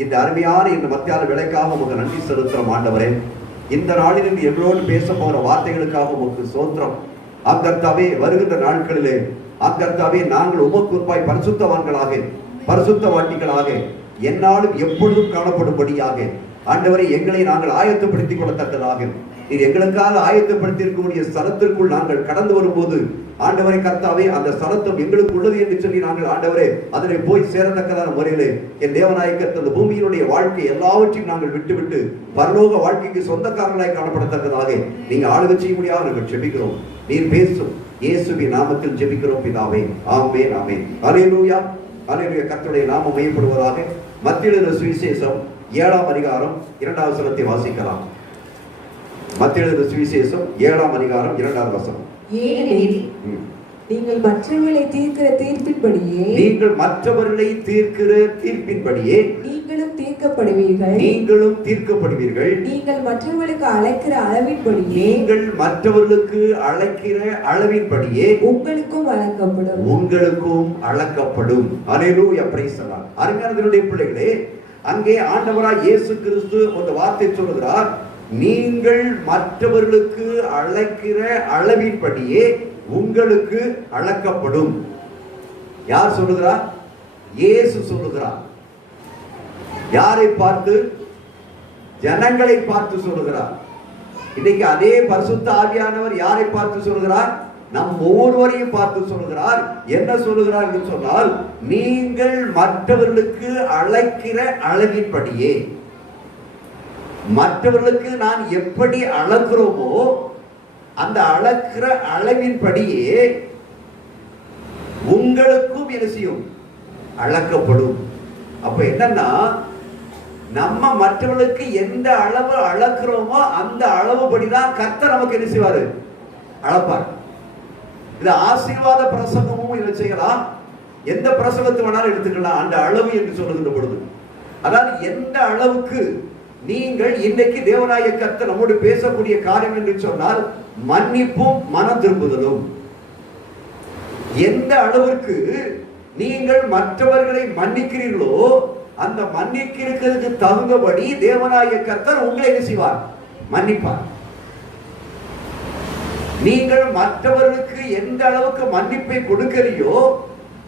இந்த அருமையான இந்த மத்தியான வேலைக்காக உமக்கு நன்றி செலுத்துறோம் ஆண்டவரே. இந்த நாளில் இன்று எங்களோடு பேச போகிற வார்த்தைகளுக்காக உமக்கு ஸ்தோத்திரம். கர்த்தாவே, வருகின்ற நாட்களிலே கர்த்தாவே, நாங்கள் உமக்கு முன்பாய் பரிசுத்தவான்களாக பரிசுத்தவாட்டிகளாக என்னாலும் எப்பொழுதும் காணப்படும்படியாக ஆண்டவரை எங்களை நாங்கள் ஆயத்தப்படுத்திக் கொள்ளத்தக்கதாக நீர் எங்களுக்காக ஆயத்தப்படுத்தி இருக்கக்கூடிய ஸ்தலத்திற்குள் நாங்கள் கடந்து வரும்போது ஆண்டவரை கர்த்தாவே, அந்த ஸ்தலத்தும் எங்களுக்கு உள்ளது என்று சொல்லி நாங்கள் ஆண்டவரே அதனை போய் சேரத்தக்கதான முறையிலே என் தேவநாயகர் அந்த பூமியினுடைய வாழ்க்கை எல்லாவற்றையும் நாங்கள் விட்டுவிட்டு பரலோக வாழ்க்கைக்கு சொந்தக்காரர்களாய் காணப்படத்தக்கதாக நீங்க ஆளுகை செய்ய முடியாது நாங்கள் ஜெபிக்கிறோம். நீர் பேசும் இயேசுவின் நாமத்தில் ஜெபிக்கிறோம் பிதாவே. ஆமென், ஆமென். அல்லேலூயா, அல்லேலூயா. கர்த்தருடைய நாமம் மையப்படுவதாக. மத்தேயு எழுதின சுவிசேஷம் 7ஆம் அதிகாரம் 2ஆம் வசனத்தை வாசிக்கலாம். மத்தேயு எழுதின சுவிசேஷம் 7ஆம் அதிகாரம் 2ஆம் வசனம். ஏனெனில் நீங்கள் மற்றவர்களை தீர்க்கிற தீர்ப்பின்படியே நீங்களும் தீர்க்கப்படுவீர்கள். நீங்கள் மற்றவர்களுக்கு அழைக்கிற அளவின்படியே உங்களுக்கும் அளக்கப்படும். அல்லேலூயா, பிரைஸ் தி லார்ட். அருமையானவருடைய பிள்ளைகளே, அங்கே ஆண்டவராய் இயேசு கிறிஸ்து ஒரு வார்த்தை சொல்கிறார், நீங்கள் மற்றவர்களுக்கு அழைக்கிற அளவின்படியே உங்களுக்கு அளக்கப்படும். யார் சொல்லுகிறார்? இயேசு சொல்லுகிறார். யாரை பார்த்து? ஜனங்களை பார்த்து சொல்லுகிறார். இன்னைக்கு அதே பரிசுத்த ஆவியானவர் யாரை பார்த்து சொல்லுகிறார்? நம் ஒவ்வொருவரையும் பார்த்து சொல்லுகிறார். என்ன சொல்லுகிறார் என்று சொன்னால், நீங்கள் மற்றவர்களுக்கு அழைக்கிற அளவின்படியே, மற்றவர்களுக்கு நான் எப்படி அளக்கிறோமோ அந்த அளக்கிற அளவின்படியே உங்களுக்கும் என்ன செய்யும்? அளக்கப்படும். அப்ப என்னன்னா, நம்ம மற்றவர்களுக்கு எந்த அளவு அளக்கிறோமோ அந்த அளவுபடிதான் கர்த்தர் நமக்கு என்ன செய்வாரு? அளப்பார். இது ஆசீர்வாத பிரசங்கமும் இதை செய்யலாம், எந்த பிரசங்கத்தை வேணாலும் எடுத்துக்கலாம். அந்த அளவு என்று சொல்லுகின்ற பொழுது, அதாவது எந்த அளவுக்கு நீங்கள் இன்னைக்கு தேவநாயக கர்த்தர் நம்மோடு பேசக்கூடிய காரியம் என்று சொன்னால் மன்னிப்பும் மனம் திரும்புதலும். எந்த அளவிற்கு நீங்கள் மற்றவர்களை மன்னிக்கிறீர்களோ அந்த மன்னிக்கிறதுக்கு தகுந்தபடி தேவநாயக கர்த்தர் உங்களை என்ன செய்வார்? மன்னிப்பார். நீங்கள் மற்றவர்களுக்கு எந்த அளவுக்கு மன்னிப்பை கொடுக்கலையோ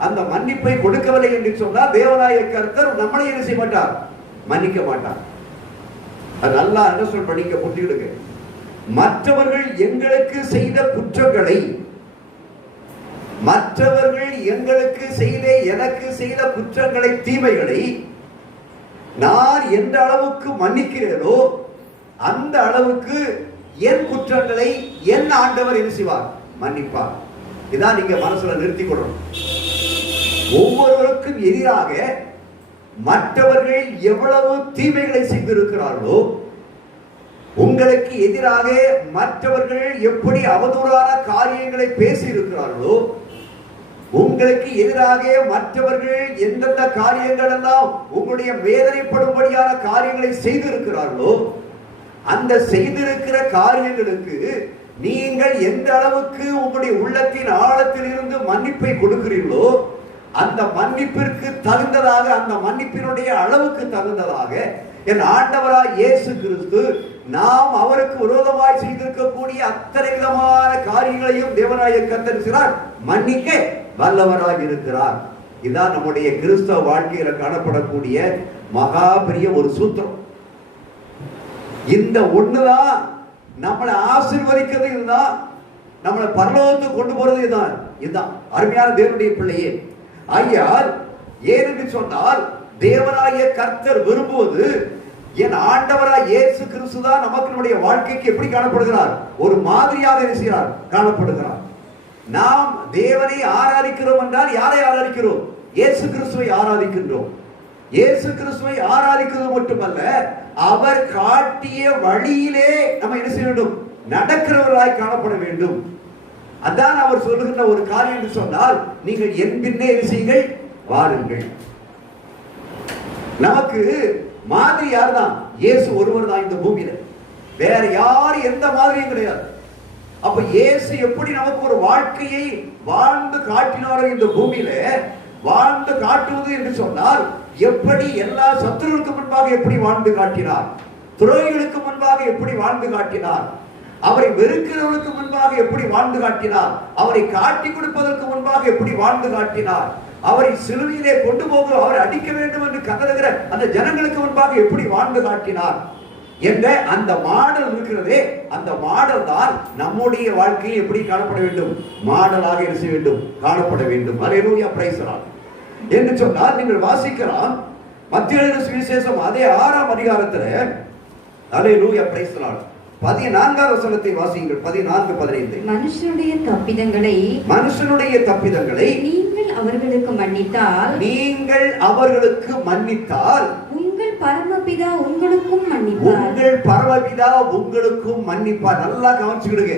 அந்த மன்னிப்பை கொடுக்கவில்லை என்று சொன்னால் தேவநாயக கர்த்தர் நம்மளை என்ன செய்ய மாட்டார்? மன்னிக்க மாட்டார். அது நல்லா என்ன சொல் படிக்க புரிஞ்சுடுங்க. மற்றவர்கள் எங்களுக்கு செய்த குற்றங்களை, மற்றவர்கள் எங்களுக்கு செய்த எனக்கு செய்த குற்றங்களை, தீமைகளை நான் எந்த அளவுக்கு மன்னிக்கிறேனோ அந்த அளவுக்கு என் குற்றங்களை என் ஆண்டவர் என்ன செய்வார்? மன்னிப்பார். இதான் நீங்க மனசுல நிறுத்திக் கொள்ளணும். ஒவ்வொருவருக்கும் எதிராக மற்றவர்கள் எவ்வளவு தீமைகளை செய்திருக்கிறார்களோ, உங்களுக்கு எதிராக மற்றவர்கள் எப்படி அவதூறான காரியங்களை பேசி இருக்கிறார்களோ, உங்களுக்கு எதிராக மற்றவர்கள் எந்தெந்த காரியங்கள் எல்லாம் உங்களுடைய வேதனைப்படும்படியான காரியங்களை செய்திருக்கிறார்களோ, அந்த செய்திருக்கிற காரியங்களுக்கு நீங்கள் எந்த அளவுக்கு உங்களுடைய உள்ளத்தின் ஆழத்தில் இருந்து மன்னிப்பை கொடுக்கிறீர்களோ அந்த மன்னிப்பிற்கு தகுந்ததாக, அந்த மன்னிப்பினுடைய அளவுக்கு தகுந்ததாக என் ஆண்டவராய் இயேசு கிறிஸ்து நாம் அவருக்கு விரோதமாய் செய்திருக்கக்கூடிய அத்தனை விதமான காரியங்களையும் தேவநாயக கர்த்தர் மன்னிக்க வல்லவராக இருக்கிறார். இதுதான் நம்முடைய கிறிஸ்தவ வாழ்க்கையில காணப்படக்கூடிய மகா பெரிய ஒரு சூத்திரம். இந்த ஒண்ணுதான் நம்மளை ஆசீர்வதிக்கிறது, இதுதான் நம்மளை பரலோகத்துக்கு கொண்டு போறது, இதுதான். இதுதான் அருமையான தேவனுடைய பிள்ளையே. ஐயால் ஏனென்று சொன்னால் தேவனாகிய கர்த்தர் விரும்புவது என் ஆண்டவராய் இயேசு கிறிஸ்து தான் நமக்கு நம்முடைய வாழ்க்கைக்கு எப்படி காணப்படுகிறார்? ஒரு மாதிரியாக இருக்கிறார், காணப்படுகிறார். நாம் தேவனை ஆராதிக்கிறோம் என்றால் யாரை ஆராதிக்கிறோம்? இயேசு கிறிஸ்துவை ஆராதிக்கின்றோம். இயேசு கிறிஸ்துவை ஆராதிக்கிறது மட்டுமல்ல, அவர் காட்டிய வழியிலே நம்ம என்ன செய்ய வேண்டும்? நடக்கிறவர்களாய் காணப்பட வேண்டும். அதான் அவர் சொல்லுகின்ற ஒரு காரியம் என்று சொன்னால், நீங்கள் என் பின்னே செய்யுங்கள், வாருங்கள். நமக்கு மாதிரி யார் தான்? இயேசு ஒருவர் தான் இந்த பூமியில, வேற யாரும் எந்த மாதிரியும் கிடையாது. அப்ப இயேசு எப்படி நமக்கு ஒரு வாழ்க்கையை வாழ்ந்து காட்டினாரோ இந்த பூமியில, வாழ்ந்து காட்டுவது என்று சொன்னால் எப்படி எல்லா சத்துருவுக்கு முன்பாக எப்படி வாழ்ந்து காட்டினார், துரோகிகளுக்கு முன்பாக எப்படி வாழ்ந்து காட்டினார், அவரை வெறுக்கிறவர்களுக்கு முன்பாக எப்படி வாழ்ந்து காட்டினார், அவரை காட்டி கொடுப்பதற்கு முன்பாக எப்படி வாழ்ந்து காட்டினார், அவரை சிலுவையிலே கொண்டு போக அவரை அடிக்க வேண்டும் என்று கதறுகிற அந்த ஜனங்களுக்கு முன்பாக எப்படி வாழ்ந்து காட்டினார் என்ற அந்த மாடல் இருக்கிறதே, அந்த மாடல் தான் நம்முடைய வாழ்க்கையில் எப்படி காணப்பட வேண்டும், மாடலாக இருக்க வேண்டும், காணப்பட வேண்டும். அல்லேலூயா, பிரைஸ் தி லார்ட். என்று சொன்னால் நீங்கள் வாசிக்கலாம் மத்தேயு எழுதின சுவிசேஷம் அதே 6ஆம் அதிகாரத்தில், அல்லேலூயா, பிரைஸ் தி லார்ட், 14ஆம் வசனத்தை வாசியுங்கள். 14-15. மனுஷனுடைய தப்பிதங்களை நீங்கள் அவர்களுக்கு மன்னித்தால் உங்கள் பரமபிதா உங்களுக்கும் மன்னிப்பார். நல்லா கவனிச்சுக்கிடுங்க.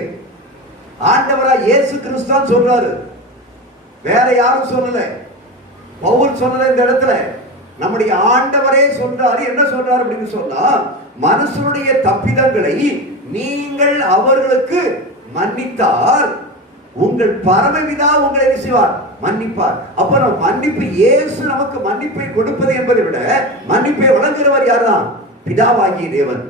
ஆண்டவராய் இயேசு கிறிஸ்து தான் சொல்றாரு, வேற யாரும் சொல்லல. பவுல் சொல்லல இந்த இடத்துல, நம்முடைய ஆண்டவரே சொல்றாரு. என்ன சொல்றாரு அப்படின்னு சொன்னா, மனுஷனுடைய தப்பிதங்களை நீங்கள் அவர்களுக்கு மன்னித்தால் உங்கள் பரமபிதா உங்களை செய்வார், மன்னிப்பார். அப்ப நம்ம மன்னிப்பு, இயேசு நமக்கு மன்னிப்பை கொடுப்பது என்பதை விட மன்னிப்பை வழங்குகிறவர் யார்தான்? பிதாவாகிய தேவன்.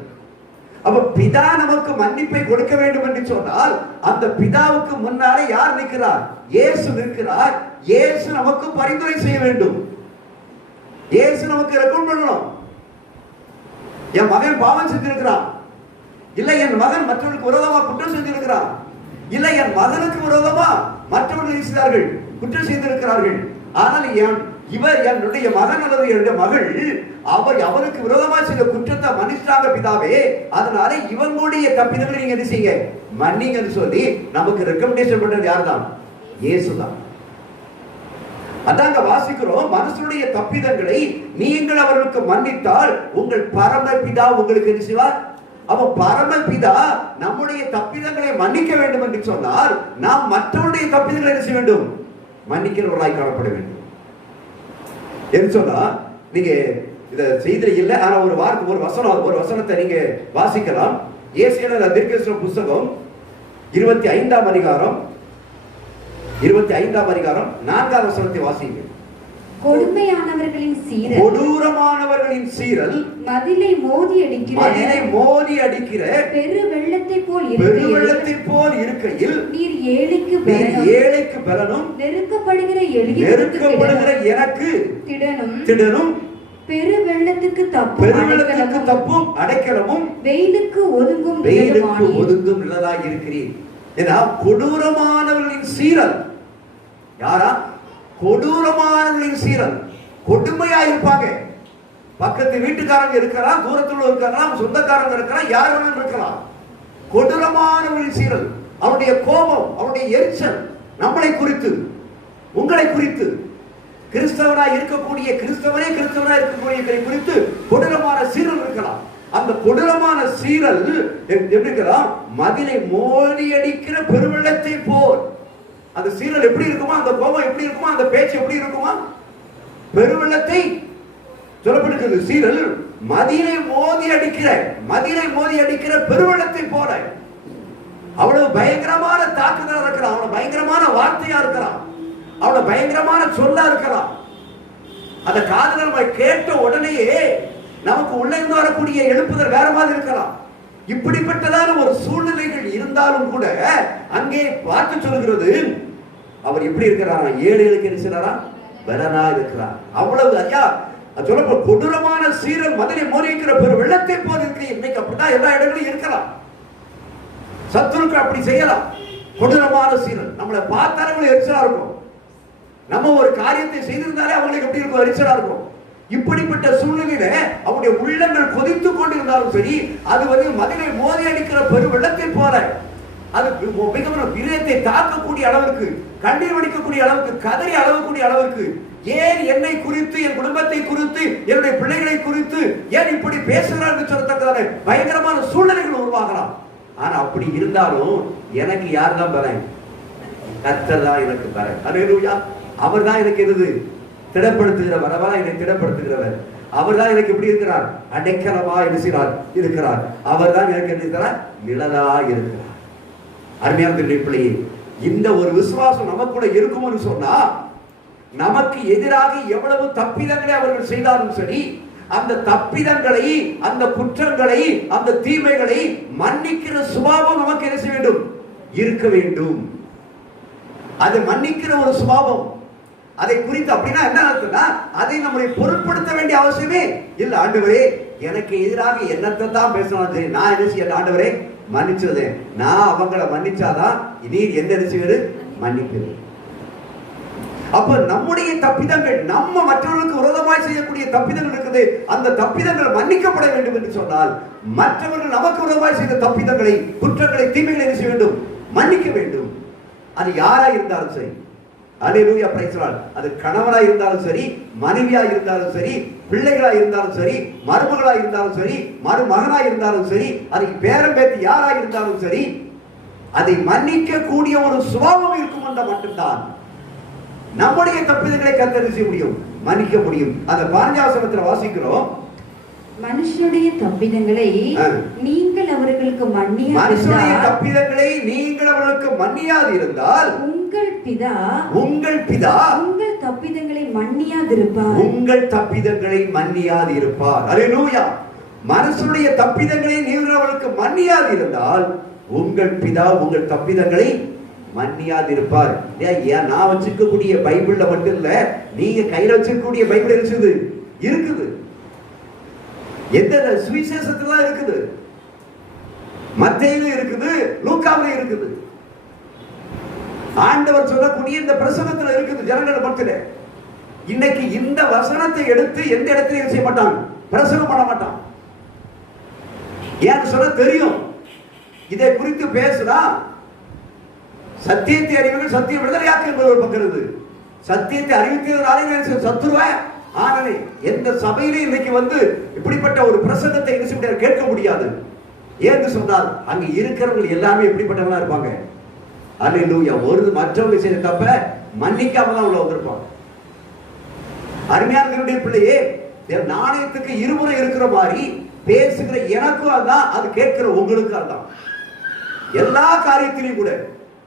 அப்ப பிதா நமக்கு மன்னிப்பை கொடுக்க வேண்டும் என்று சொன்னால் அந்த பிதாவுக்கு முன்னாலே யார் நிற்கிறார்? இயேசு நிற்கிறார். இயேசு நமக்கு பரிந்துரை செய்ய வேண்டும். இயேசு நமக்கு ரெக்கமெண்ட் பண்ணணும். என் மகன் பாவம் செஞ்சிருக்கிறான், இல்ல என் மகன் மற்றவர்களுக்கு விரோதமா குற்றம் செஞ்சிருக்கிறான், இல்ல என் மகனுக்கு விரோதமா மற்றவர்கள் செய்தார்கள், குற்றம் செய்திருக்கிறார்கள். ஆனால் இவர் என்னுடைய மகன் அல்லது என்னுடைய மகள் அவருக்கு விரோதமா செய்த குற்றத்தை மன்னிச்சாங்க பிதாவே, அதனால இவங்களுடைய தப்பிதங்களை நீங்க என்ன செய்யுங்க, மன்னிங்கன்னு சொல்லி நமக்கு ரெக்கமெண்டேஷன் பண்றது யார் தான்? இயேசுதான். அதாங்க வாசிக்கிறோம், மனுஷனுடைய தப்பிதங்களை நீங்கள் அவர்களுக்கு மன்னித்தால் உங்கள் பரமபிதா உங்களுக்கு என்ன செய்வார்? அப்ப பரமபிதா நம்முடைய தப்பிதங்களை மன்னிக்க வேண்டும் என்று சொன்னால் நாம் மற்றவருடைய தப்பிதங்களை என்ன செய்ய வேண்டும்? மன்னிக்கிறவர்களாய் காணப்பட வேண்டும் என்று சொன்னா, நீங்க இத செய்தி இல்ல, ஆனா ஒரு வார்த்தை, ஒரு வசனத்தை நீங்க வாசிக்கலாம். ஏசாயா தீர்க்கதரிசன புத்தகம் 25ஆம் அதிகாரம் 4ஆம் வசனத்தை வாசிங்க. கொடுமையானவர்களின் சீரல் மதிலை மோதி அடிக்கிற பெரு வெள்ளத்தை போல் இருக்கையில் நீர் ஏழைக்கு பலனும் நெருக்கப்படுகிற எனக்கு திடனும் பெரு வெள்ளத்துக்கு தப்பும் அடைக்கலமும் வெயிலுக்கு ஒதுங்கும் நிழலாய் இருக்கிறீர். கொடூரமானவர்களின் சீரல் யாரா? கொடூரமானவர்களின் சீரல், கொடுமையா இருப்பாங்க. பக்கத்து வீட்டுக்காரங்க இருக்கலாம், தூரத்தில் இருக்கலாம், சொந்தக்காரங்க இருக்கலாம், யார் வேணாலும் இருக்கலாம். கொடூரமானவர்களின் சீரல், அவருடைய கோபம், அவருடைய எரிச்சல் நம்மளை குறித்து, உங்களை குறித்து, கிறிஸ்தவனாய் இருக்கக்கூடிய குறித்து கொடூரமான சீரல் இருக்கலாம். அந்த கொடூரமான சீரல் எப்படிக்கலாம்? மதிலை மோதி அடிக்கிற பெருவெள்ளத்தை போல். அந்த சீரல் எப்படி இருக்குமா, அந்த கோபம் எப்படி இருக்குமா, அந்த பேச்சு எப்படி இருக்குமா? பெருவெள்ளத்தை சொல்லப்பட்டிருக்கிறது. சீரல் மதிலை மோதி அடிக்கிற பெருவெள்ளத்தை போல. அவ்வளவு பயங்கரமான தாக்குதலா இருக்கிறான், அவ்வளவு பயங்கரமான வார்த்தையா இருக்கிறான், அவ்வளவு பயங்கரமான சொல்லா இருக்கிறான். அந்த காதுல நம்ம கேட்ட உடனேயே நமக்கு உள்ள இருந்து வரக்கூடிய எழுப்புதல் வேற மாதிரி இருக்கலாம். இப்படிப்பட்டதான ஒரு சூழ்நிலைகள் இருந்தாலும் கூட அங்கே பார்த்து சொல்கிறது, அவர் எப்படி இருக்கிறாரா? ஏழைகளுக்கு என்ன செய்றாரா? பலனா இருக்கிறார். அவ்வளவு ஐயா சொல்ல கொடூரமான சீரல் மதிலை மோதி இருக்கிற பெரு வெள்ளத்தை போல இருக்கு. இன்னைக்கு அப்படிதான் எல்லா இடங்களும் இருக்கலாம். சத்துருக்கு அப்படி செய்யலாம். கொடூரமான சீரல் நம்மளை பார்த்தாலே எரிச்சலா இருக்கும். நம்ம ஒரு காரியத்தை செய்திருந்தாலே அவங்களுக்கு எப்படி இருக்கும்? எரிச்சலா இருக்கும். இப்படிப்பட்ட சூழ்நிலையில அவருடைய உள்ளங்கள் கொதித்துக் கொண்டிருந்தாலும் சரி, அது மதிலை மோதி அடிக்கிற பெரு வெள்ளத்தை போல, அது மிகவும் விரயத்தை தாக்கக்கூடிய அளவிற்கு, கண்ணீர் வடிக்கக்கூடிய அளவுக்கு, கதறி அளவக்கூடிய அளவிற்கு, ஏன் என்னை குறித்து, என் குடும்பத்தை குறித்து, என்னுடைய பிள்ளைகளை குறித்து ஏன் இப்படி பேசுகிறார் என்று சொல்லத்தக்கதான பயங்கரமான சூழ்நிலைகள் உருவாகலாம். ஆனா அப்படி இருந்தாலும் எனக்கு யார் தான் பலன்? கர்த்தர் தான் எனக்கு பலன். அல்லேலூயா. அவர் தான் எனக்கு எது திடப்படுத்துகிறவர், அவரா என்னை திடப்படுத்துகிறவர். அவர் தான் எனக்கு எப்படி இருக்கிறார்? அடைக்கலமா இருக்கிறார். அவர் தான் எனக்கு என்ன இருக்கிறார்? நிழலா இருக்கிறார். அருமையான பிள்ளையே, இந்த ஒரு விசுவாசம் நமக்குள்ள இருக்கும்னு சொன்னா நமக்கு எதிராக எவ்வளவு தப்பிதங்களை அவர்கள் செய்தாலும் சரி, அந்த தப்பிதங்களை, அந்த குற்றங்களை, அந்த தீமைகளை மன்னிக்கிற சுபாவம் நமக்கு என்ன செய்ய வேண்டும்? இருக்க வேண்டும். அதை மன்னிக்கிற ஒரு சுபாவம். அதை குறித்து அப்படின்னா என்ன அர்த்தம்னா, அதை நம்மளை பொருட்படுத்த வேண்டிய அவசியமே இல்ல. ஆண்டவரே, எனக்கு எதிராக என்னத்தை தான் பேசணும் சரி, நான் என்ன செய்ய? ஆண்டவரே மன்னிச்சது, நான் அவங்களை மன்னிச்சாதான் நீர் என்ன செய்வது? மன்னிப்பது. அப்ப நம்முடைய தப்பிதங்கள், நம்ம மற்றவர்களுக்கு விரோதமாய் செய்யக்கூடிய தப்பிதங்கள் இருக்குது, அந்த தப்பிதங்கள் மன்னிக்கப்பட வேண்டும் என்று சொன்னால், மற்றவர்கள் நமக்கு விரோதமாய் செய்த தப்பிதங்களை, குற்றங்களை, தீமைகளை என்ன செய்ய வேண்டும்? மன்னிக்க வேண்டும். அது யாரா இருந்தாலும் சரி. அல்லேலூயா, பிரைஸ் தி லார்ட். அது கணவனா இருந்தாலும் சரி, மனைவியா இருந்தாலும் சரி, பிள்ளைகளா இருந்தாலும் சரி, மருமகளா இருந்தாலும் சரி, மருமகனா இருந்தாலும் சரி, அது பேரன் பேத்தி யாரா இருந்தாலும் சரி, அதை மன்னிக்க கூடிய ஒரு சுபாவம் இருக்கும் என்ற மட்டும்தான் நம்முடைய தப்பிதங்களை கர்த்தர் செய்ய முடியும், மன்னிக்க முடியும். அந்த 15வது வசனத்துல வாசிக்கிறோம், மனுஷனுடைய தப்பிதங்களை நீங்கள் அவர்களுக்கு மன்னியாது இருந்தால் உங்கள் பிதா உங்கள் தப்பிதங்களை மன்னியாதிருப்பார். உங்கள் தப்பிதங்களை மன்னியாதிருப்பார். அல்லேலூயா. மனுஷனுடைய தப்பிதங்களை நீங்கள் அவர்களுக்கு மன்னியாது இருந்தால் உங்கள் பிதா உங்கள் தப்பிதங்களை மன்னியாதிருப்பார். ஏன் நான் வச்சிருக்கக்கூடிய பைபிள்ல மட்டும் இல்ல, நீங்க கையில வச்சிருக்கக்கூடிய பைபிள் இருக்குது. எந்த சுவிசேஷத்துல இருக்குது, மத்தேயுல இருக்குது, லூக்காவில இருக்குது. ஆண்டவர் சொல்லக்கூடிய இந்த பிரசங்கத்துல இருக்குது ஜனங்கள் மத்தியில. இன்னைக்கு இந்த வசனத்தை எடுத்து எந்த இடத்துல செய்ய மாட்டான்? பிரசங்கம் பண்ண மாட்டான். ஏன்னு சொல்ல தெரியும், இதை குறித்து பேசுறா சத்தியத்தை அறிவுகள் சத்திய விடுதலையாக்கு என்பது ஒரு பக்கம் இருக்குது. சத்தியத்தை அறிவித்ததாலே சத்துருவ ஆனே எந்த சபையிலே இன்னைக்கு வந்து இப்படிப்பட்ட ஒரு பிரசங்கத்தை கேட்க முடியாது. ஏன்னு சொன்னால் அங்க இருக்கிறவங்க எல்லாமே எப்படிப்பட்டவங்களா இருப்பாங்க. அல்லேலூயா. ஒரு மற்றவங்க செய்த தப்ப மன்னிக்காம தான் உள்ள வந்திருப்பாங்க. அருமையானவருடைய பிள்ளையே, நாணயத்துக்கு இருமுறை இருக்கிற மாதிரி பேசுகிற எனக்கும் அதுதான், அது கேட்கிற உங்களுக்கும் அதுதான், எல்லா காரியத்திலையும் கூட.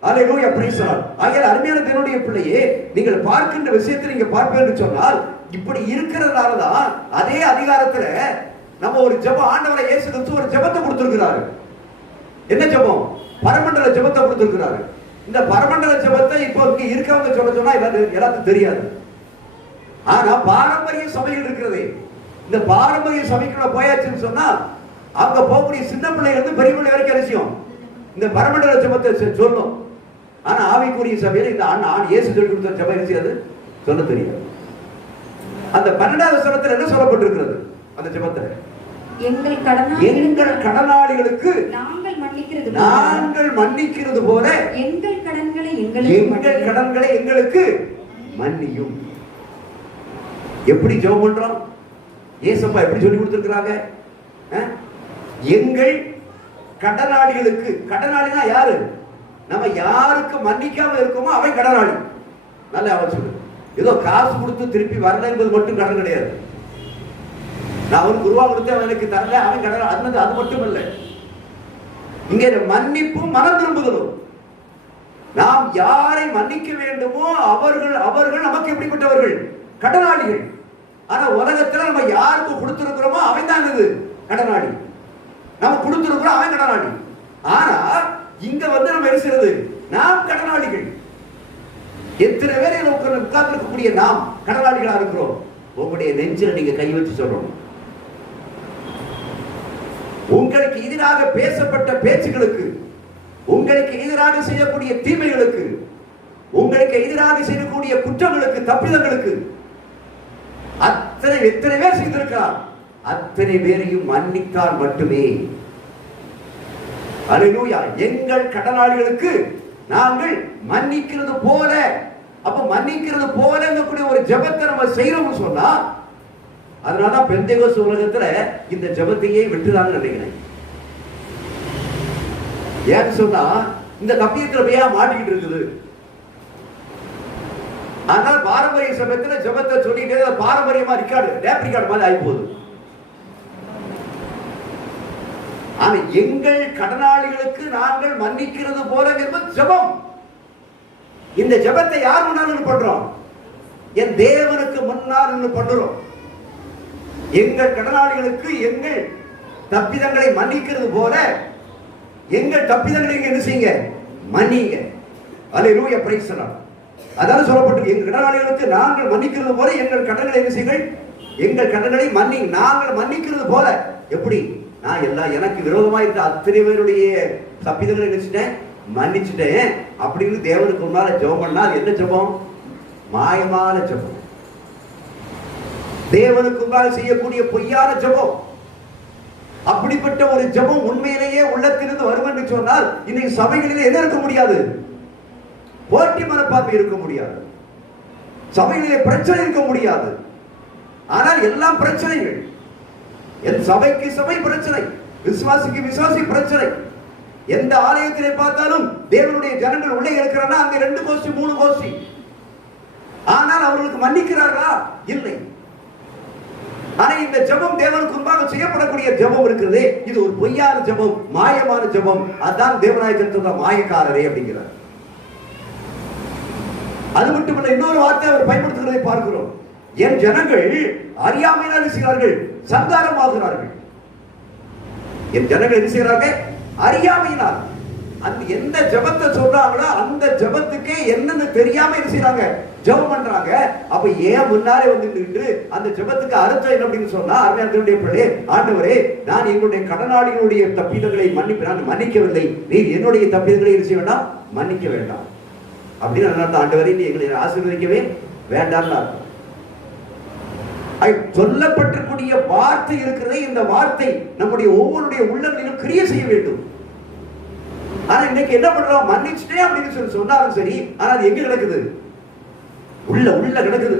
அல்லேலூயா, பிரைஸ் தி லார்ட். ஆகையால் அருமையான தேவனுடைய பிள்ளையே, நீங்கள் பார்க்கின்ற விஷயத்தை நீங்க பார்ப்பீர்கள் என்று சொன்னால் இப்படி இருக்கிறதுனால தான் அதே அதிகாரத்துல நம்ம ஒரு ஜெபம், ஆண்டவரை இயேசு கிறிஸ்து ஒரு ஜெபத்தை கொடுத்திருக்கிறாரு. என்ன ஜெபம்? பரமண்டல ஜெபத்தை கொடுத்திருக்கிறாரு. இந்த பரமண்டல ஜெபத்தை இப்போ இங்க இருக்கவங்க சொன்னா எல்லாத்துக்கும் தெரியாது. ஆனா பாரம்பரிய சபைகள் இருக்கிறதே, இந்த பாரம்பரிய சபைக்குள்ள போயாச்சுன்னு சொன்னா அங்க போகக்கூடிய சின்ன பிள்ளைகள் இருந்து பெரிய பிள்ளை வரைக்கும் விஷயம் இந்த பரமண்டல ஜெபத்தை சொல்லும். ஆனா ஆவிக்குரிய சபையில இந்த இயேசு சொல்லி கொடுத்த ஜெபம் இருக்கிறது சொல்ல தெரியாது. அந்த 12வது வசனத்துல என்ன சொல்லப்பட்டிருக்கிறது? அந்த ஜெபத்துல எங்கள் கடனாளிகளுக்கு நாங்கள் மன்னிக்கிறது போல எங்கள் கடன்களை எங்களுக்கு மன்னியும். எப்படி ஜெபம் பண்றோம்? ஏசப்பா எப்படி சொல்லி கொடுத்திருக்கிறாங்க? எங்கள் கடனாளிகளுக்கு. கடனாளினா யாரு? நம்ம யாருக்கு மன்னிக்காம இருக்கோமோ அவன் கடனாளி. நல்ல அவன் சொல்லு. ஏதோ காசு கொடுத்து திருப்பி வரல என்பது மட்டும் கடன் கிடையாது. நான் ஒரு ரூபா கொடுத்து அவனுக்கு தரல, அவன் கடன், அது மட்டும் இல்லை. இங்க மன்னிப்பும் மனம் திரும்புதலும். நாம் யாரை மன்னிக்க வேண்டுமோ அவர்கள் நமக்கு எப்படிப்பட்டவர்கள்? கடனாளிகள். ஆனா உலகத்துல நம்ம யாருக்கு கொடுத்திருக்கிறோமோ அவன் தான் இது கடனாளி. நம்ம கொடுத்திருக்கிறோம், அவன் கடனாளி. ஆனா இங்க வந்து நம்ம என்ன செய்யறது? நாம் கடனாளிகள். எத்தனை பேரை உட்கார்ந்து இருக்கக்கூடிய நாம் கடனாளிகளா இருக்கிறோம். உங்களுடைய நெஞ்சில நீங்க கை வச்சு சொல்லணும். உங்களுக்கு எதிராக பேசப்பட்ட பேச்சுகளுக்கு, உங்களுக்கு எதிராக செய்யக்கூடிய தீமைகளுக்கு, உங்களுக்கு எதிராக செய்யக்கூடிய குற்றங்களுக்கு, தப்பிதங்களுக்கு எத்தனை பேர் செய்திருக்கிறார்? அத்தனை பேரையும் மன்னித்தால் மட்டுமே. அல்லேலூயா. எங்கள் கடனாளிகளுக்கு நாங்கள் மன்னிக்கிறது போல. அப்ப மன்னிக்கிறது போல ஒரு ஜெபத்தை நம்ம செய்யறோம்னு சொன்னா, அதனாலதான் பெந்தேகோஸ்து உலகத்துல இந்த ஜெபத்தையே விட்டுதான்னு நினைக்கிறேன். ஏன்னு சொன்னா இந்த கப்பியத்துல போய் மாட்டிக்கிட்டு இருக்குது. ஆனால் பாரம்பரிய சமயத்துல ஜெபத்தை சொல்லிட்டு பாரம்பரியமா டேப் ரிகார்டு மாதிரி ஆகி போகுது. ஆனா எங்கள் கடனாளிகளுக்கு நாங்கள் மன்னிக்கிறது போல என்பது ஜெபம். இந்த ஜெபத்தை யார் முன்னாடி பண்றோம்? என் தேவனுக்கு முன்னால் நின்று பண்றோம். எங்கள் கடனாளிகளுக்கு எங்கள் தப்பிதங்களை மன்னிக்கிறது போல எங்கள் தப்பிதங்களை என்ன செய்யுங்க, மன்னிங்க. அல்லேலூயா, பிரைஸ் தி லார்ட். அதாவது சொல்லப்பட்டிருக்கு, எங்கள் கடனாளிகளுக்கு நாங்கள் மன்னிக்கிறது போல எங்கள் கடன்களை என்ன செய்யுங்கள், எங்கள் கடன்களை மன்னி. நாங்கள் மன்னிக்கிறது போல எப்படி? நான் எனக்கு விரோதமாக இருந்த அத்தனை பேருடைய தப்பிதங்களை நினைச்சிட்டேன், மன்னிச்சுட்டேன் அப்படின்னு தேவனுக்கு முன்னால ஜெபம் பண்ணா அது என்ன ஜெபம்? மாயமான ஜெபம். தேவனுக்கு முன்னால் செய்யக்கூடிய பொய்யான ஜெபம். அப்படிப்பட்ட ஒரு ஜெபம் உண்மையிலேயே உள்ளத்திலிருந்து வரும் என்று சொன்னால் இன்னைக்கு சபைகளில் என்ன இருக்க முடியாது? போட்டி மனப்பான்மை இருக்க முடியாது, சபைகளிலே பிரச்சனை இருக்க முடியாது. ஆனால் எல்லாம் பிரச்சனைகள். என் சபைக்கு சபை பிரச்சனை, விசுவாசிக்கு விசுவாசி பிரச்சனை. எந்த ஆலயத்திலே பார்த்தாலும் தேவனுடைய ஜனங்கள் உள்ளே இருக்கிறானா அங்க 2 கோஷ்டி 3 கோஷ்டி. ஆனால் அவர்களுக்கு மன்னிக்கிறார்களா? இல்லை. ஆனா இந்த ஜெபம் தேவனுக்கு முன்பாக செய்யப்படக்கூடிய ஜெபம் இருக்கிறது, இது ஒரு பொய்யான ஜெபம், மாயமான ஜெபம். அதான் தேவநாயகன் சொல்ற மாயக்காரரே அப்படிங்கிறார். அது மட்டுமல்ல, இன்னொரு வார்த்தை அவர் பயன்படுத்துகிறதை பார்க்கிறோம். என் ஜனங்கள் அறியாமையினால் என்ன செய்கிறார்கள்? சங்காரமாகிறார்கள். என் ஜனங்கள் என்ன செய்கிறார்கள்? அறியாமையினால். அந்த எந்த ஜெபத்தை சொல்றாங்களோ அந்த ஜெபத்துக்கே என்னன்னு தெரியாம என்ன செய்றாங்க? ஜெபம் பண்றாங்க. அப்ப ஏன் முன்னாலே வந்து நின்று அந்த ஜெபத்துக்கு அர்த்தம் என்ன அப்படின்னு சொன்னா, அருமையானவருடைய பிள்ளை, ஆண்டவரே நான் எங்களுடைய கடனாளிகளுடைய தப்பிதங்களை நான் மன்னிக்கவில்லை, நீர் என்னுடைய தப்பிதங்களை என்ன செய்ய வேண்டாம், மன்னிக்க வேண்டாம் அப்படின்னு ஆண்டவரே நீ எங்களை ஆசீர்வதிக்கவே வேண்டாம். சொல்லப்பட்டிருக்கூடிய வார்த்தை இருக்கிறதே, இந்த வார்த்தை நம்முடைய ஒவ்வொருடைய உள்ளத்திலும் கிரியை செய்ய வேண்டும். ஆனா இன்னைக்கு என்ன பண்றோம்? மன்னிச்சுட்டே அப்படின்னு சொன்னாலும் சரி, ஆனா அது எங்க கிடக்குது? உள்ள கிடக்குது.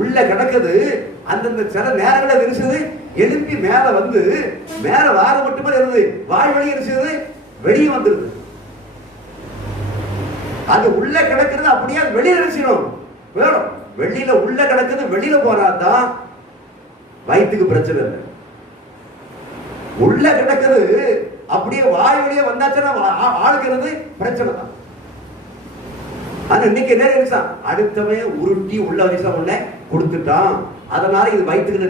உள்ள கிடக்குது. அந்தந்த சில நேரங்களில் இருந்தது எழுப்பி மேல வந்து மேல வார மட்டுமே இருந்தது, வாய் வழி இருந்தது வெளியே வந்துருது. அது உள்ள கிடக்கிறது அப்படியே வெளியில இருந்துடும் வேணும். வெளியில உள்ள கிடக்குது, வெளியில போறாதான் வயிற்றுக்கு பிரச்சனை இல்லை. உள்ள கிடக்குது அப்படியே வாய் வழியே வந்தாச்சுன்னா ஆளுக்கிறது பிரச்சனை தான். ஆனா இன்னைக்கு என்ன நினைச்சா, அடுத்தவன் உருட்டி உள்ள வரிசம் உள்ள கொடுத்துட்டான், அதனால இது வயிற்றுக்கு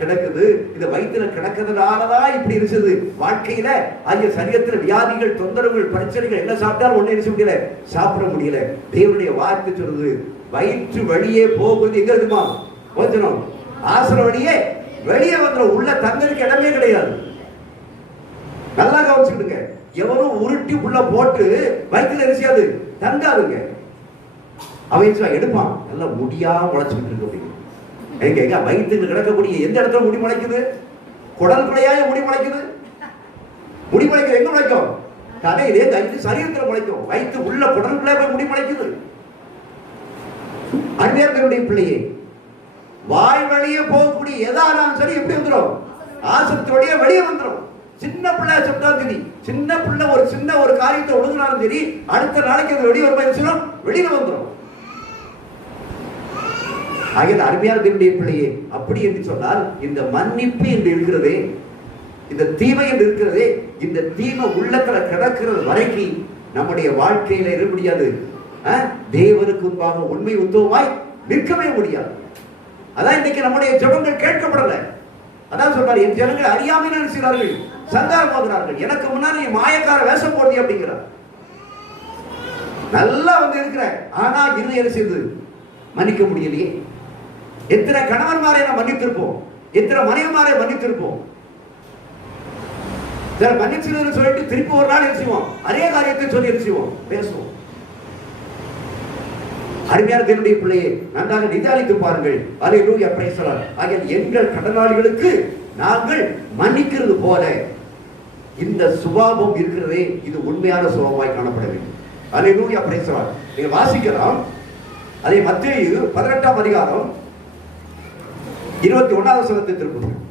கிடக்குது. இது வயிற்றுல கிடக்கிறதுனாலதான் இப்படி இருந்தது. வாழ்க்கையில ஐய சரீரத்துல வியாதிகள், தொந்தரவுகள், பிரச்சனைகள் என்ன சாப்பிட்டாலும் ஒண்ணு நினைச்ச முடியல, சாப்பிட முடியல. தேவனுடைய வார்த்தை சொல்றது, வயிற்று வழியே போகுது எங்க இருக்குமா? வச்சனம் ஆசன வழியே வெளியே வந்துடும். உள்ள தங்களுக்கு இடமே கிடையாது. நல்லா கவனிச்சுடுங்க. எவரும் உருட்டி உள்ள போட்டு வயிற்றுல எரிசியாது தங்காதுங்க. அவன் எடுப்பான், நல்லா முடியா முளைச்சுக்கிட்டு இருக்கு அப்படின்னு. எங்க வயிற்றுல கிடக்கக்கூடிய எந்த இடத்துல முடி முளைக்குது? குடல் குலையாய முடி முளைக்குது. முடி முளைக்குது எங்க முளைக்கும்? தலையிலே கழித்து சரீரத்தில் முளைக்கும். வயிற்று உள்ள குடலுக்குள்ளே போய் முடி முளைக்குது. அருமையானவருடைய பிள்ளையே, வாய் வழியே போகக்கூடிய எதானாலும் சரி எப்படி வந்துடும்? ஆசனத்து வழியே வெளியே வந்துடும். சின்ன பிள்ளை சொன்னாலும் சரி, சின்ன பிள்ளை ஒரு காரியத்தை ஒழுங்கினாலும் சரி, அடுத்த நாளைக்கு அது வெளியே வரும்போது வெளியில வந்துடும். ஆகிய அருமையான தேவனுடைய பிள்ளையே, அப்படி என்று சொன்னால் இந்த மன்னிப்பு என்று இருக்கிறதே, இந்த தீமை என்று இருக்கிறதே, இந்த தீமை உள்ளத்துல கிடக்கிறது வரைக்கும் நம்முடைய வாழ்க்கையில இருக்க முடியாது. தேவனுக்கு முன்பாக உண்மை உத்தவமாய் நிற்கவே முடியாது. அதான் இன்னைக்கு நம்முடைய ஜெபங்கள் கேட்கப்படல. அதான் சொல்றாரு, என் ஜனங்கள் அறியாமை நினைக்கிறார்கள், சங்காரம் போகிறார்கள். எனக்கு முன்னாடி நீ மாயக்கார வேஷம் போடுறீ அப்படிங்கிறார். நல்லா வந்து இருக்கிற, ஆனா இது என்ன செய்து மன்னிக்க முடியலையே. எத்தனை கணவன்மாரை நாம் மன்னித்திருப்போம், எத்தனை மனைவிமாரை மன்னித்திருப்போம். மன்னிச்சு சொல்லிட்டு திருப்பி ஒரு நாள் என்ன செய்வோம்? அதே காரியத்தை சொல்லி என்ன செய்வோம்? பேசுவோம். அருமையான தேவனுடைய பிள்ளையை நன்றாக நிதானித்து பாருங்கள். அல்லேலூயா, பிரைஸ் தி லார்ட். ஆகிய எங்கள் கடனாளிகளுக்கு நாங்கள் மன்னிக்கிறது போல இந்த சுபாவம் இருக்கிறதே, இது உண்மையான சுபாவமாய் காணப்பட வேண்டும். அல்லேலூயா, பிரைஸ் தி லார்ட். நீங்க வாசிக்கலாம், அதே மத்தேயு 18ஆம் அதிகாரம் 21வது வசனத்தை திருப்புங்கள்.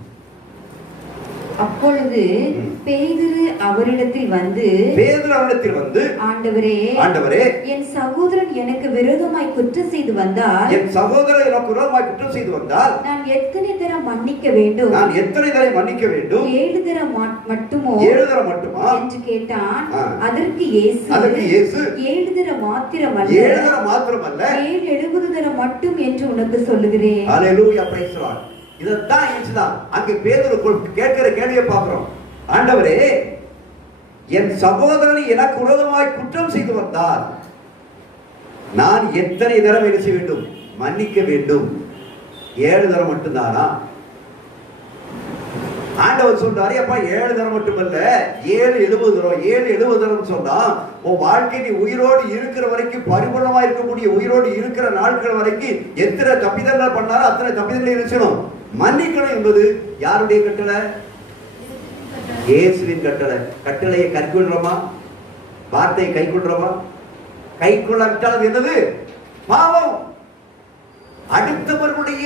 அப்பொழுது பேதுரு அவரிடத்தில் வந்து ஆண்டவரே, ஆண்டவரே, என் சகோதரன் எனக்கு விரோதமாய் குற்றம் செய்து வந்தால் நான் எத்தனை தரம் மன்னிக்க வேண்டும்? 7 தரம் மட்டுமோ என்று கேட்டான். அதற்கு இயேசு 7 தரம் மாத்திரமல்ல 70 தரம் மட்டும் என்று உனக்கு சொல்லுகிறேன். அல்லேலூயா, பிரைஸ் தி லார்ட். இதத்தான் இயேசுதான் அங்கே பேதுரு கேட்கிற கேள்வியை பார்க்கிறோம். ஆண்டவரே, என் சகோதரன் எனக்கு விரோதமாய் குற்றம் செய்து வந்தால் நான் எத்தனை தரம் என்ன செய்ய வேண்டும்? மன்னிக்க வேண்டும். 7 தரம் மட்டும்தானா? ஆண்டவர் சொல்றாரு, அப்பா 7 தரம் மட்டுமல்ல, 70 தரம். 70 தரம் சொன்னா உன் வாழ்க்கை நீ உயிரோடு இருக்கிற வரைக்கும், பரிபூர்ணமா இருக்கக்கூடிய உயிரோடு இருக்கிற நாட்கள் வரைக்கும் எத்தனை தப்பிதங்கள் பண்ணாலும் அத்தனை தப்பிதங்களை இருக்கணும், மன்னிக்கணும் என்பது யாருடைய கட்டளை? இயேசுவின் கட்டளை. கட்டளையை கைக்கொள்றோமா? வார்த்தையை கைக்கொள்றோமா? கைக்கொள்ளாவிட்டால் அது என்னது? பாவம். அடுத்தவர்களுடைய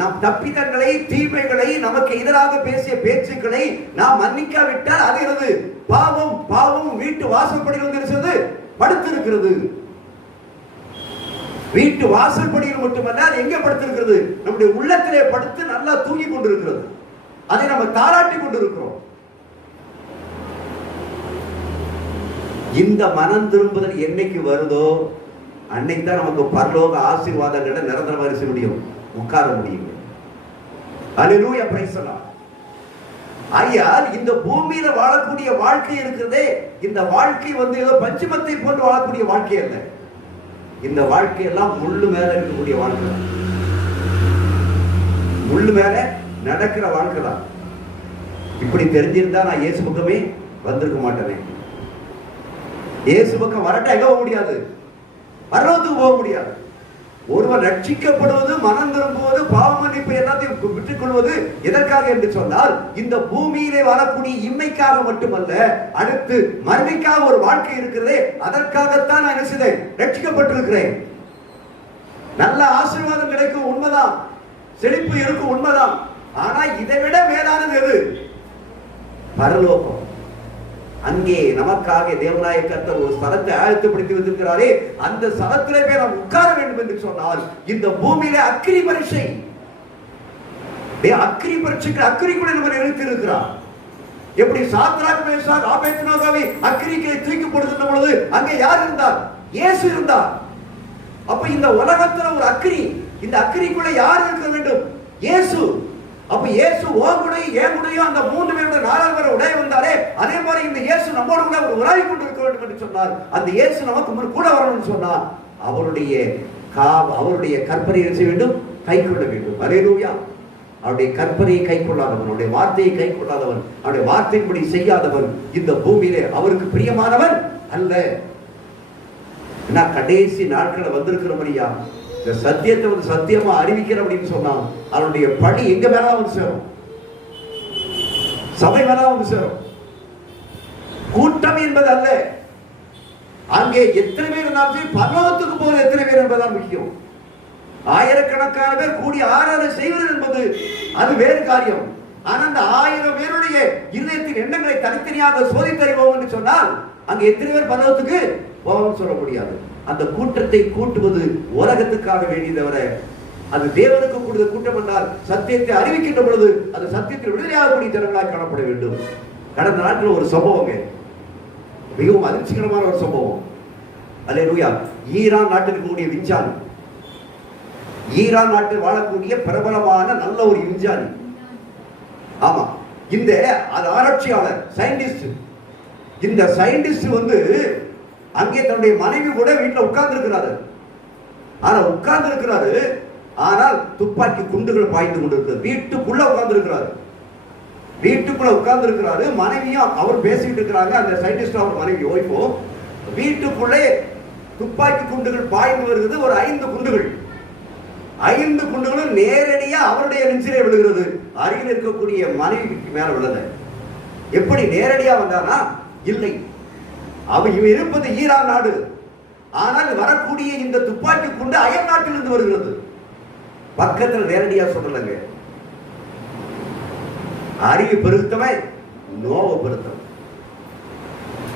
நம் தப்பிதங்களை, தீமைகளை, நமக்கு எதிராக பேசிய பேச்சுக்களை நாம் மன்னிக்காவிட்டால் அது என்னது? பாவம். பாவம் வீட்டு வாசல்படியில் வந்து படுத்திருக்கிறது. வீட்டு வாசல்படியில் மட்டுமல்ல, அது எங்கே படுத்திருக்கிறது? நம்முடைய உள்ளத்திலே படுத்து நல்லா தூங்கி கொண்டிருக்கிறது. அதை நம்ம தாராட்டி கொண்டிருக்கிறோம். இந்த மனம் திரும்புதல் என்னைக்கு வருதோ அன்னைக்கு தான் நமக்கு பரலோக ஆசீர்வாதங்களை நிரந்தரமாக இருக்க முடியும், உட்கார முடியும். அல்லேலூயா, பிரைஸ் தி லார்ட். ஆகையால் இந்த பூமியில வாழக்கூடிய வாழ்க்கை இருக்கிறதே, இந்த வாழ்க்கை வந்து ஏதோ பஞ்சமத்தை போன்று வாழக்கூடிய வாழ்க்கை அல்ல. இந்த வாழ்க்கையெல்லாம் முள்ளு மேல இருக்கக்கூடிய வாழ்க்கை, முள்ளு மேல நடக்கிற வாழ்க்கை தான். இப்படி தெரிஞ்சிருந்தா நான் இயேசு பக்கமே வந்திருக்க மாட்டேனே. இயேசு பக்கம் வரட்ட எங்க போக முடியாது? பரலோகத்துக்கு போக முடியாது. ஒருவர் ரட்சிக்கப்படுவது, மனம் திரும்புவது, பாவ மன்னிப்பு எல்லாத்தையும் விட்டுக் கொள்வது எதற்காக என்று சொன்னால், இந்த பூமியிலே வரக்கூடிய இம்மைக்காக மட்டுமல்ல, அடுத்து மறுமைக்காக ஒரு வாழ்க்கை இருக்கிறதே, அதற்காகத்தான் நான் என்ன செய்தேன்? ரட்சிக்கப்பட்டிருக்கிறேன். நல்ல ஆசீர்வாதம் கிடைக்கும், உண்மைதான். செழிப்பு இருக்கும், உண்மைதான். ஆனா இதை விட மேலானது எது? பரலோகம். அங்கே நமக்காக தேவனாய கர்த்தர் ஒரு ஸ்தலத்தை ஆயத்தப்படுத்தி வைத்திருக்கிறாரே, அந்த ஸ்தலத்திலே போய் நாம் உட்கார வேண்டும் என்று சொன்னால் இந்த பூமியிலே அக்கினி பரீட்சை, அக்கினி பரீட்சைக்கு அக்கினிக்குள்ளே நம்ம இருக்கிறார். எப்படி சாத்ராக், மேஷாக், ஆபேத்நேகோவை அக்கினிக்குள்ளே தூக்கி போடுகின்ற பொழுது அங்கே யார் இருந்தார்? இயேசு இருந்தார். அப்ப இந்த உலகத்துல ஒரு அக்கினி, இந்த அக்கினிக்குள்ளே யார் இருக்க வேண்டும்? இயேசு. அப்ப இயேசு ஓங்குடைய ஏங்குடைய அந்த 3 பேருடைய 4 பேரை உடைய வந்தாரே, அதே மாதிரி இந்த இயேசு நம்மோடு கூட ஒரு உராய் கொண்டு இருக்க வேண்டும் என்று சொன்னார். அந்த இயேசு நமக்கு கூட வரணும்னு சொன்னார். அவருடைய கற்பனையை செய்ய வேண்டும், கை கொள்ள வேண்டும். அல்லேலூயா. அவருடைய கற்பனையை கை கொள்ளாதவன், அவருடைய வார்த்தையை கை கொள்ளாதவன், அவருடைய வார்த்தையின்படி செய்யாதவன் இந்த பூமியிலே அவருக்கு பிரியமானவன் அல்ல. கடைசி நாட்களை வந்திருக்கிறபடியா இந்த சத்தியத்தை வந்து சத்தியமா அறிவிக்கிற அப்படின்னு சொன்னா அவனுடைய பணி எங்க மேல வந்து சேரும்? சபை மேல வந்து சேரும். கூட்டம் என்பது அல்ல, அங்கே எத்தனை பேர் இருந்தாலும் பரலோகத்துக்கு போகிற எத்தனை பேர் என்பதுதான் முக்கியம். ஆயிரக்கணக்கான பேர் கூடி ஆராதனை செய்வது என்பது அது வேறு காரியம். ஆனா அந்த 1000 பேருடைய இருதயத்தின் எண்ணங்களை தனித்தனியாக சோதித்தறிவோம் என்று சொன்னால் அங்க எத்தனை பேர் பரலோகத்துக்கு போவோம்னு சொல்ல முடியாது. அந்த கூட்டத்தை கூட்டுவது உலகத்துக்காக வேண்டியதவரை அது தேவனுக்கு கூடுதல் கூட்டம் என்றால் சத்தியத்தை அறிவிக்கின்ற பொழுது அது சத்தியத்தில் விடுதலையாகக்கூடிய ஜனங்களாக காணப்பட வேண்டும். கடந்த நாட்டில் ஒரு சம்பவம், மிகவும் அதிர்ச்சிகரமான ஒரு சம்பவம். அல்லேலூயா. ஈரான் நாட்டில் இருக்கக்கூடிய விஞ்ஞானி, ஈரான் நாட்டில் வாழக்கூடிய பிரபலமான நல்ல ஒரு விஞ்ஞானி, ஆமா, இந்த ஆராய்ச்சியாளர், சயின்டிஸ்ட். இந்த சயின்டிஸ்ட் வந்து அங்கே தன்னுடைய மனைவி கூட வீட்டில் உட்கார்ந்து இருக்கிறாரு. ஆனால் துப்பாக்கி குண்டுகள் பாய்ந்து கொண்டிருக்கிறது. வீட்டுக்குள்ள உட்கார்ந்து இருக்கிறாரு. மனைவியும் அவர் பேசிட்டு இருக்கிறாங்க. அந்த சயின்டிஸ்ட் அவர் மனைவி ஓய்வும் வீட்டுக்குள்ளே துப்பாக்கி குண்டுகள் பாய்ந்து வருகிறது. ஒரு 5 குண்டுகள், 5 குண்டுகளும் நேரடியா அவருடைய நெஞ்சிலே விழுகிறது. அருகில் இருக்கக்கூடிய மனைவிக்கு மேல விழுத. எப்படி நேரடியா வந்தானா? இல்லை, இவன் இருப்பது ஈரான் நாடு. ஆனால் வரக்கூடிய இந்த துப்பாக்கி குண்டு அயல் நாட்டிலிருந்து வருகிறது. பக்கத்தில் நேரடியா சொல்லலங்க. அறிவு பெருத்தவன் நோவை பெருத்தவன்.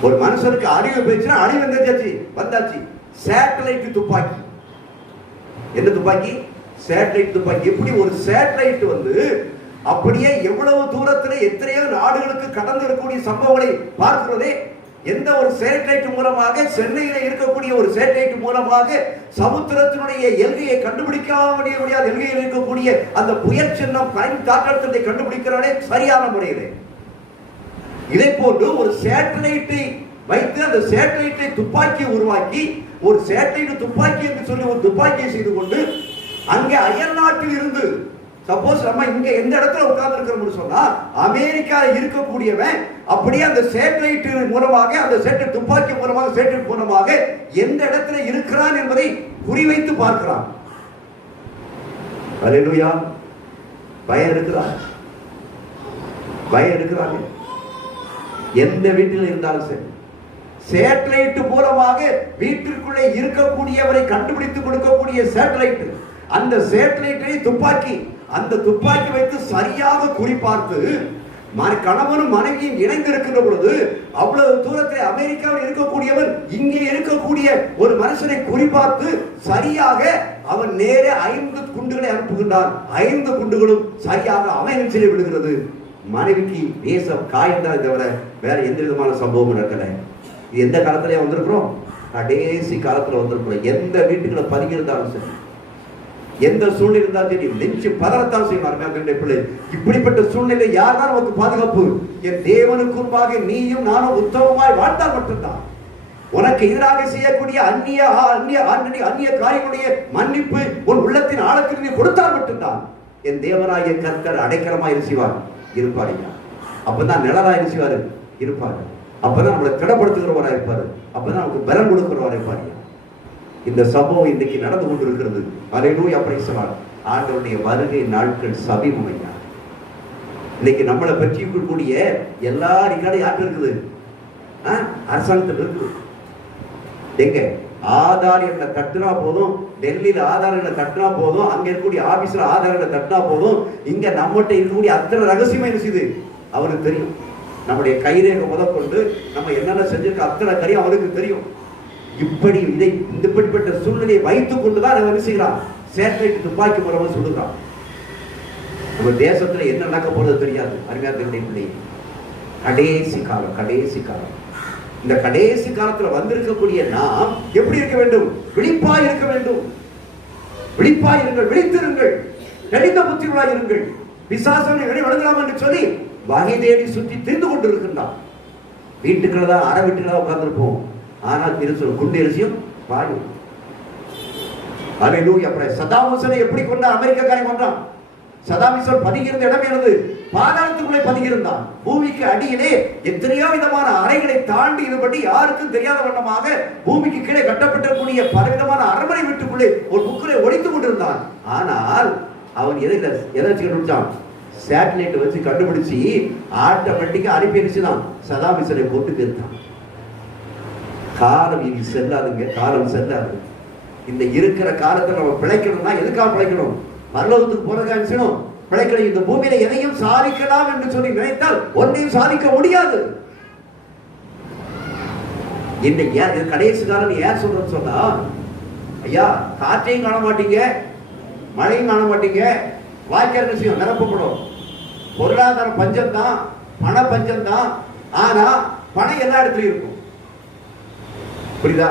ஒரு மனுஷனுக்கு அறிவு போயிடுச்சுன்னா அழிவு எங்க வந்தாச்சு. சேட்டலைட் துப்பாக்கி. என்ன துப்பாக்கி? சேட்டலைட் துப்பாக்கி. எப்படி ஒரு சேட்டலைட் வந்து அப்படியே எவ்வளவு தூரத்துல எத்தனையோ நாடுகளுக்கு கடந்து இருக்கக்கூடிய சம்பவங்களை பார்க்கிறதே. எந்த ஒரு சேட்டலைட் மூலமாக சென்னையில இருக்கக்கூடிய ஒரு சேட்டலைட் மூலமாக சமுத்திரத்தினுடைய எல்கையை கண்டுபிடிக்க முடியாத எல்கையில் இருக்கக்கூடிய அந்த புயல் சின்னம் காற்றழுத்தத்தை கண்டுபிடிக்கிறானே சரியான முறையிலே. இதை போன்று ஒரு சேட்டலைட்டை வைத்து அந்த சேட்டலைட்டை துப்பாக்கி உருவாக்கி ஒரு சேட்டலைட் துப்பாக்கி என்று சொல்லி ஒரு துப்பாக்கியை செய்து கொண்டு அங்கே அயல் நாட்டில் இருந்து சப்போஸ் நம்ம இங்க எந்த இடத்துல உட்கார்ந்து இருக்கிறோம்னு சொன்னா அமெரிக்கா இருக்கக்கூடியவன் அப்படியே அந்த சேட்டலைட் மூலமாக அந்த சேட்டலைட் துப்பாக்கி மூலமாக சேட்டலைட் மூலமாக எந்த இடத்துல இருக்கிறான் என்பதை குறிவைத்து பார்க்கிறான். அல்லேலூயா. பயம் இருக்குதா? பயம் இருக்கிறாங்க. எந்த வீட்டில் இருந்தாலும் சரி சேட்டலைட் மூலமாக வீட்டிற்குள்ளே இருக்கக்கூடியவரை கண்டுபிடித்து கொடுக்கக்கூடிய சேட்டலைட், அந்த சேட்டலைட்டை துப்பாக்கி, அந்த துப்பாக்கி வைத்து சரியாக குறிப்பார்த்து கணவனும் மனைவியும் இணைந்திருக்கின்ற பொழுது அவ்வளவு தூரத்தில் அமெரிக்காவில் இருக்கக்கூடியவன் இங்கே இருக்கக்கூடிய ஒரு மனுஷனை குறிப்பார்த்து சரியாக அவன் நேரே 5 குண்டுகளை அனுப்புகின்றான். 5 குண்டுகளும் சரியாக அவன் நெஞ்சிலே விழுகிறது. மனைவிக்கு தேசம் காயந்தான் தவிர வேற எந்த விதமான சம்பவம் நடக்கல. இது எந்த காலத்திலேயே வந்திருக்கிறோம்? கடைசி காலத்துல வந்திருக்கிறோம். எந்த வீட்டுக்குள்ள பதுங்கி இருந்தாலும் சரி, எந்த சூழ்நிலை இருந்தாலும் சரி, நெஞ்சு பதறத்தான் செய்வார். இப்படிப்பட்ட சூழ்நிலை யார் தான் நமக்கு பாதுகாப்பு? என் தேவனுக்கு முன்பாக நீயும் நானும் உத்தமமாய் வாழ்ந்தால் மட்டும்தான். உனக்கு எதிராக செய்யக்கூடிய அந்நிய காரியங்களுடைய மன்னிப்பு உன் உள்ளத்தின் ஆழத்தில் நீ கொடுத்தால் மட்டும்தான் என் தேவனாகிய கர்த்தர் அடைக்கலமாய் இருப்பார். அப்பதான் நிழலாய் இருப்பார். அப்பதான் நம்மளை திடப்படுத்துகிறவராக இருப்பாரு. அப்பதான் நமக்கு பலம் கொடுக்கிறவராக இருப்பார். இந்த சம்பவம் இன்னைக்கு நடந்து கொண்டிருக்கிறது. அல்லேலூயா, பிரைஸ் தி லார்ட். ஆண்டவருடைய வருகை நாட்கள் சமீபமையா. இன்னைக்கு நம்மளை பற்றி இருக்கக்கூடிய எல்லா ரிகார்டும் யாருக்கு இருக்குது? அரசாங்கத்தில் இருக்குது. எங்க ஆதார் என்ன தட்டுனா போதும், டெல்லியில ஆதார் என்ன தட்டுனா போதும், அங்க இருக்கக்கூடிய ஆபீஸ்ல ஆதார் என்ன தட்டுனா போதும், இங்க நம்மகிட்ட இருக்கக்கூடிய அத்தனை ரகசியமா என்ன செய்யுது அவருக்கு தெரியும். நம்முடைய கைரேகை முதற்கொண்டு நம்ம என்னென்ன செஞ்சிருக்க அத்தனை காரியம் அவருக்கு தெரியும். இப்படிப்பட்ட சூழ்நிலையை வைத்துக் கொண்டுதான் நம்ம என்ன செய்யலாம்? சேட்டலைட் துப்பாக்கி மூலமா சொல்லுகிறான். நம்ம தேசத்துல என்ன நடக்க போறது தெரியாது. அருமையான கடைசி காலம். இந்த கடைசி காலத்துல வந்திருக்கக்கூடிய நாம் எப்படி இருக்க வேண்டும்? விழிப்பாய் இருக்க வேண்டும். விழிப்பாய் இருங்கள், விழித்திருங்கள், தெளிந்த புத்தியுள்ளாய் இருங்கள். பிசாசனை வெளிவடலாம் என்று சொல்லி வகை தேடி சுற்றி திரிந்து கொண்டிருக்கின்றான். வீட்டுக்குள்ளதான் அரை வீட்டுக்குள்ளதான் உட்கார்ந்துருப்போம். ஆனால் திருச்சொல் குண்டெரிசியும் பாயும். அல்லேலூயா. அப்புறம் சதாம் ஹுசேனை எப்படி கொண்ட அமெரிக்காக்காரன் கொண்டான்? சதாம் ஹுசேன் பதுங்கியிருந்த இடம் எனது பாதாளத்துக்குள்ளே பதுங்கியிருந்தான். பூமிக்கு அடியிலே எத்தனையோ விதமான அறைகளை தாண்டி இதுபடி யாருக்கும் தெரியாத வண்ணமாக பூமிக்கு கீழே கட்டப்பட்டிருக்கூடிய பலவிதமான அரண்மனை வீட்டுக்குள்ளே ஒரு புக்கிலே ஒழித்துக் கொண்டிருந்தான். ஆனால் அவன் எதை கண்டுபிடிச்சான்? சேட்டலைட் வச்சு கண்டுபிடிச்சு ஆட்டோமேட்டிக்கா அனுப்பிடுச்சுதான். சதாம் ஹுசேனை போட்டு பேர்த்தான். காலம் இனி செல்லாதுங்க. காலம் செல்லாது. இந்த இருக்கிற காலத்தை நம்ம பிழைக்கணும்னா எதுக்காக பிழைக்கணும்? பரலோகத்துக்கு போறதுக்காக பிழைக்கணும். இந்த பூமியில எதையும் சாதிக்கலாம் என்று சொல்லி நினைத்தால் ஒன்றையும் சாதிக்க முடியாது. இன்னைக்கு கடைசி காலம் ஏன் சொல்றேன்னு சொன்னா, ஐயா காற்றையும் காண மாட்டீங்க, மழையும் காண மாட்டீங்க, வாய்க்கால் விஷயம் நிரப்பப்படும். பொருளாதார பஞ்சம் தான், பண பஞ்சம் தான். ஆனா பணம் எல்லா இடத்துலயும் இருக்கும். புரியுதா?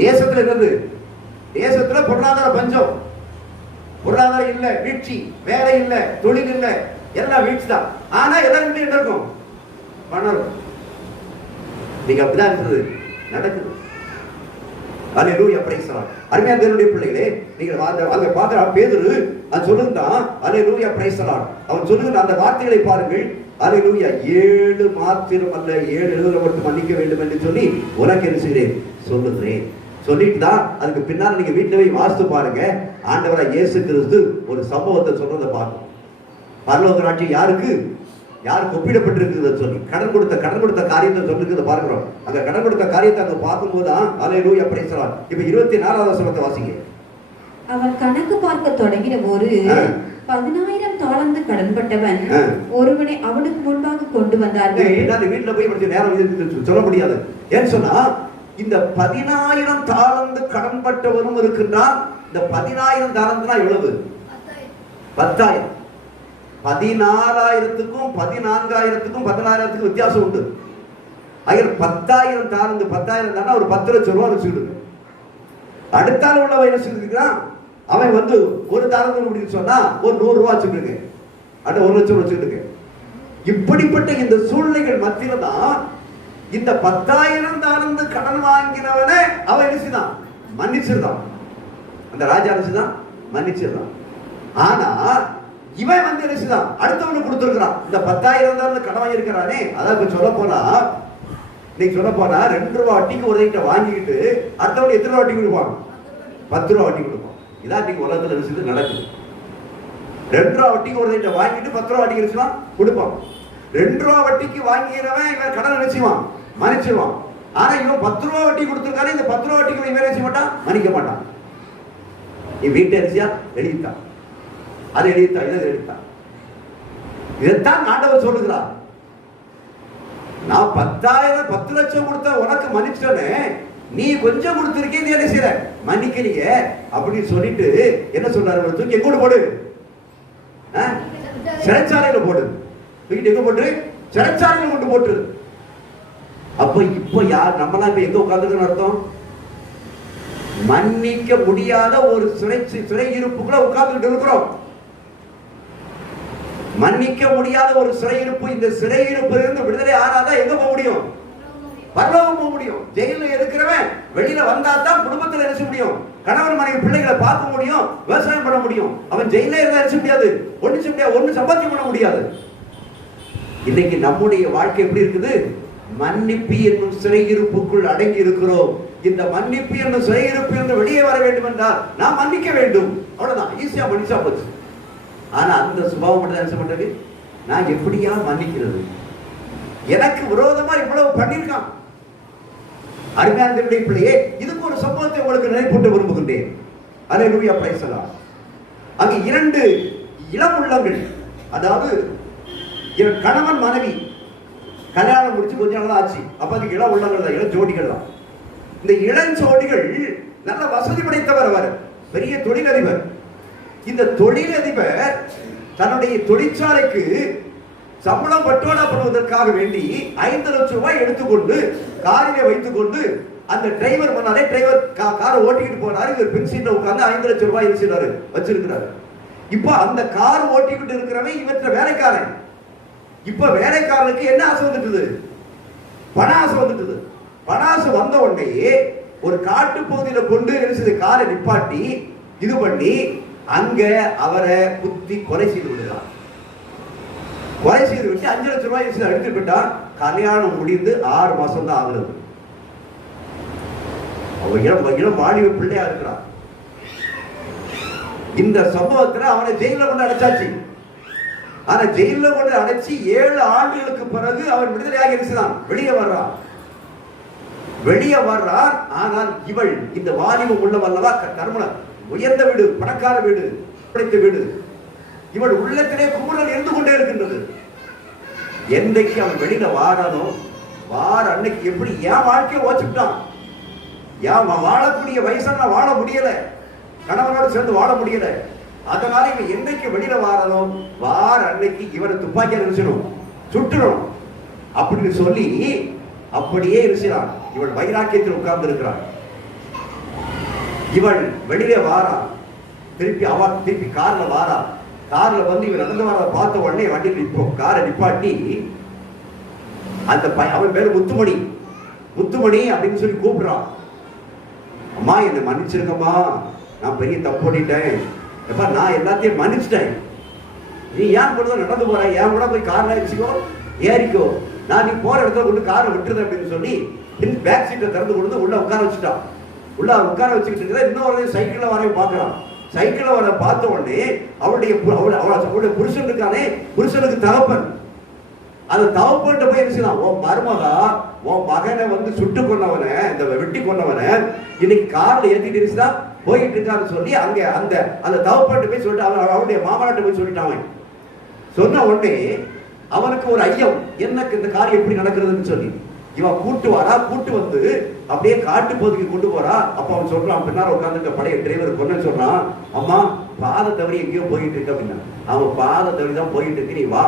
தேசத்துல இருந்து தேசத்துல பொருளாதார பஞ்சம், பொருளாதாரம் இல்ல, வீழ்ச்சி, வேலை இல்ல, தொழில் இல்ல, எல்லாம் வீழ்ச்சி தான். ஆனா எல்லாருமே என்ன இருக்கும்? பணம் இருக்கும். நீங்க அப்படிதான் இருக்குது நடக்குது. அல்லேலூயா, பிரைஸ் தி லார்ட். அருமையான தேவனுடைய பிள்ளைகளே, நீங்க அங்க பாக்குற பேதுரு அது சொல்லுதான். அல்லேலூயா, பிரைஸ் தி லார்ட். அவன் சொல்லுகிற அந்த வார்த்தைகளை பாருங்கள். அல்லேலூயா. 7 மாத்திரம் அல்ல, 7 எழுதுற மட்டும் மன்னிக்க வேண்டும் என்று சொல்லி உனக்கு என்ன செய்கிறேன் சொல்லுகிறேன். சொல்லிட்டு தான் அதுக்கு பின்னால் நீங்க வீட்டுல போய் வாசித்து பாருங்க. ஆண்டவராகிய இயேசு கிறிஸ்து ஒரு சம்பவத்தை சொல்றதை பார்க்கணும். பரலோக ராஜ்யம் யாருக்கு ஒப்பிடப்பட்டிருக்குது சொல்லி கடன் கொடுத்த காரியத்தை சொல்லிருக்கிறத பார்க்கிறோம். அந்த கடன் கொடுத்த காரியத்தை அங்க பார்க்கும்போது தான் அல்லேலூயா, பிரைஸ் தி லார்ட். இப்ப 24வது வசனத்தை வாசிங்க. அவன் கணக்கு பார்க்க தொடங்கின போது 10,000 தாலந்து கடன்பட்டவன் ஆ. ஒருவனை அவனுக்கு முன்பாக கொண்டு வந்தார்கள். வீட்டுல போய் கொஞ்சம் நேரம் இது சொல்ல முடியாது. ஏன்னு சொன்னா இந்த 10,000 தாலந்து கடன்பட்டவரும் இருக்கின்றான். இந்த 10,000 தாலந்துனா எவ்வளவு? 10,000. 16,000க்கும் 14,000க்கும் 16,000க்கும் வித்தியாசம் உண்டு. அதில் 10,000 தாலந்து 10,000 தானே ஒரு 10 லட்சம் ரூபாய் வச்சுக்கிட்டு அடுத்தால உள்ளவன் என்ன சொல்லிருக்கான், அவன் வந்து ஒரு தாலந்து அப்படின்னு சொன்னா ஒரு 100 ரூபாய் வச்சுக்கிட்டு அடுத்த 1 லட்சம் வச்சுக்கிட்டு. இப்படிப்பட்ட இந்த சூழ்நிலைகள் மத்தியில தான் இந்த 10,000 தாலந்து கடன் வாங்கினவனை அவன் என்ன மன்னிச்சிருந்தான். அந்த ராஜா தான் மன்னிச்சிருந்தான். ஆனா இவன் வந்து என்ன அடுத்தவனுக்கு கொடுத்துருக்கிறான். இந்த 10,000 தாலந்து கடன் வாங்கி இருக்கிறானே, அதாவது சொல்ல போனா இன்னைக்கு சொல்ல போனா 2 ரூபாய் வட்டிக்கு ஒரு கிட்ட வாங்கிக்கிட்டு அடுத்தவன் எத்தனை ரூபாய் வட்டி கொடுப்பான்? 10 ரூபாய் வட்டி கொடுப்பான். இதான் இன்னைக்கு உலகத்துல என்ன நடக்குது. 2 ரூபாய் வட்டிக்கு ஒரு கிட்ட வாங்கிட்டு 10 ரூபாய் வட்டி கிடைச்சுவான் கொடுப்பான். 2 ரூபாய் வட்டிக்கு வாங்கிறவன் இவன் கடன் நினைச்சுவான், மன்னிச்சுவான். ஆனா இவன் 10 ரூபாய் வட்டி கொடுத்துருக்காரு, இந்த 10 ரூபாய் வட்டிக்கு இவன் நினைச்ச மாட்டான், மன்னிக்க மாட்டான். நீ வீட்டை அரிசியா எழுதித்தான், அதை எழுதித்தான், இதை எழுதித்தான். இதைத்தான் ஆண்டவர் சொல்லுகிறார். நான் 10 லட்சம் கொடுத்த உனக்கு மன்னிச்சோன்னே, நீ கொஞ்சம் கொடுத்திருக்கே, நீ என்ன செய்யற மன்னிக்கிறீங்க அப்படின்னு சொல்லிட்டு என்ன சொல்றாரு, தூக்கி எங்க போடு, சிறைச்சாலையில போடு, தூக்கிட்டு எங்க போட்டு சிறைச்சாலையில கொண்டு போட்டு. அப்ப இப்ப யார் நம்மளாம் இப்ப எங்க உட்கார்ந்துருக்கோம் அர்த்தம்? மன்னிக்க முடியாத ஒரு சிறை இருப்புக்குள்ள உட்கார்ந்துட்டு இருக்கிறோம். மன்னிக்க முடியாத ஒரு சிறையிருப்பு. இந்த சிறையிருப்பிலிருந்து விடுதலை ஆனாதான் எங்க போக முடியும்? பரலோகம் போக முடியும். ஜெயில இருக்கிறவன் வெளியில வந்தா தான் குடும்பத்தில் இருக்க முடியும், கணவன் மனைவி பிள்ளைகளை பார்க்க முடியும், விவசாயம் பண்ண முடியும். அவன் ஜெயில இருந்தா இருக்க முடியாது, ஒண்ணு செய்ய முடியாது, ஒண்ணு சம்பாத்தியம் பண்ண முடியாது. இன்னைக்கு நம்முடைய வாழ்க்கை எப்படி இருக்குது? மன்னிப்பு என்னும் சிறையிருப்புக்குள் அடங்கி இருக்கிறோம். இந்த மன்னிப்பு என்னும் சிறையிருப்பிலிருந்து வெளியே வர வேண்டும் என்றால் நாம் மன்னிக்க வேண்டும். அவ்வளவுதான், ஈஸியா மன்னிச்சா போச்சு. ஆனா அந்த சுபாவம் மட்டும் என்ன பண்றது? நான் எப்படியா மன்னிக்கிறது? எனக்கு விரோதமா இவ்வளவு பண்ணிருக்கான். அருமையான தேவனுடைய பிள்ளையே, இதுக்கு ஒரு சம்பவத்தை உங்களுக்கு நினைப்பூட்ட விரும்புகின்றேன். அல்லேலூயா, பிரைஸ் தி லார்ட். அங்க 2 இளம் உள்ளங்கள், அதாவது கணவன் மனைவி கல்யாணம் முடிச்சு கொஞ்ச நாள் ஆச்சு. அப்ப அது இளம் உள்ளங்கள் தான், இளம் ஜோடிகள் தான். இந்த இளம் ஜோடிகள் நல்ல வசதி படைத்தவர், அவர் பெரிய தொழிலதிபர். இந்த தொழிலதிபர் தன்னுடைய தொழிற்சாலைக்கு சம்பளம் பட்டோடா பண்ணுவதற்காக வேண்டி 5 லட்சம் ரூபாய் எடுத்துக்கொண்டு காரிலே வைத்துக் கொண்டு அந்த டிரைவர் பண்ணாலே, டிரைவர் காரை ஓட்டிக்கிட்டு போனாரு, இவர் பின் சீட்ல உட்கார்ந்து 5 லட்சம் ரூபாய் வச்சிருக்கிறாரு. இப்ப அந்த கார் ஓட்டிக்கிட்டு இருக்கிறவன் இவற்ற வேலைக்காரன். இப்ப வேலைக்காரனுக்கு என்ன ஆசை வந்துட்டுது? பண ஆசை வந்துட்டுது. பண ஆசை வந்த உடனே ஒரு காட்டு பகுதியில கொண்டு காரை நிப்பாட்டி இது பண்ணி அங்க அவரை குத்தி கொலை செய்து விடுகிறார். கொலை செய்து விட்டு 5 லட்சம் ரூபாய் எடுத்துக்கிட்டா. கல்யாணம் முடிந்து 6 மாசம் தான் ஆகுது. இளம் வாலிப பிள்ளையா இருக்கிறார். இந்த சம்பவத்துல அவனை ஜெயில கொண்டு அடைச்சாச்சு. ஆனா ஜெயில கொண்டு அடைச்சி 7 ஆண்டுகளுக்கு பிறகு அவன் விடுதலையாக இருக்கிறான். வெளியே வர்றார். ஆனால் இவள் இந்த வாலிபம் உள்ளவல்லவா, கர்மணம், உயர்ந்த வீடு, பணக்கார வீடு, படைத்த வீடு, இவள் உள்ளத்திலே குமுறல் இருந்து கொண்டே இருக்கின்றது. என்றைக்கு அவன் வெளியில வாரானோ, அன்னைக்கு எப்படி என் வாழ்க்கையை ஓச்சுட்டான், வாழக்கூடிய வயசான வாழ முடியல, கணவனோடு சேர்ந்து வாழ முடியல. அதனால இவன் என்னைக்கு வெளியில வாரானோ, அன்னைக்கு இவனை துப்பாக்கியா நினைச்சிடும், சுட்டுடும் அப்படின்னு சொல்லி அப்படியே இருக்கிறான். இவள் வைராக்கியத்தில் உட்கார்ந்து இருக்கிறான். இவள் வெளியிலே வாரா, திருப்பி கார்ல வாரா. கார்ல வந்து இவன் நடந்து வர பார்த்த உடனே வண்டியில் காரை நிப்பாட்டி அந்த அவன் பேரு முத்துமணி அப்படின்னு சொல்லி கூப்பிடுறான். அம்மா, என்னை மன்னிச்சிருக்கம்மா, நான் பெரிய தப்பு பண்ணிட்டேன், எப்பா நான் எல்லாத்தையும் மன்னிச்சிட்டேன், நீ ஏன் கூட நடந்து போற, ஏன் கூட போய் கார்ல ஏறிக்கோ, நான் நீ போற இடத்துல கொண்டு காரை விட்டுருது அப்படின்னு சொல்லி பேக் சீட்டை திறந்து கொண்டு உள்ள உட்கார வச்சுட்டான். உள்ள உட்கார வச்சுக்கிட்டு இன்னொரு சைக்கிள்ல வரைய பார்க்கலாம். சைக்கிள்ல வர பார்த்த உடனே அவளுடைய புருஷன் இருக்கானே, புருஷனுக்கு தகப்பன், அந்த தகப்பன்ட்ட போய் என்ன, உன் மருமகா உன் மகனை வந்து சுட்டு கொண்டவன, இந்த வெட்டி கொண்டவன இன்னைக்கு கார்ல ஏத்திட்டு இருந்துச்சுதான் போயிட்டு இருக்கான்னு சொல்லி அங்க அந்த அந்த தகப்பன்ட்ட போய் சொல்லிட்டு அவனுடைய மாமனாட்ட போய் சொல்லிட்டான். சொன்ன உடனே அவனுக்கு ஒரு ஐயம், எனக்கு இந்த காரியம் எப்படி நடக்கிறதுன்னு சொல்லி இவன் கூட்டு வரா, கூட்டு வந்து அப்படியே காட்டு பகுதிக்கு கொண்டு போறா. அப்ப அவன் சொல்றான், பின்னால உட்காந்துருக்க பழைய டிரைவர் கொண்டு சொல்றான், அம்மா பாத தவறி எங்கேயோ போயிட்டு இருக்க அப்படின்னா. அவன் பாத தவறி தான் போயிட்டு இருக்கு, நீ வா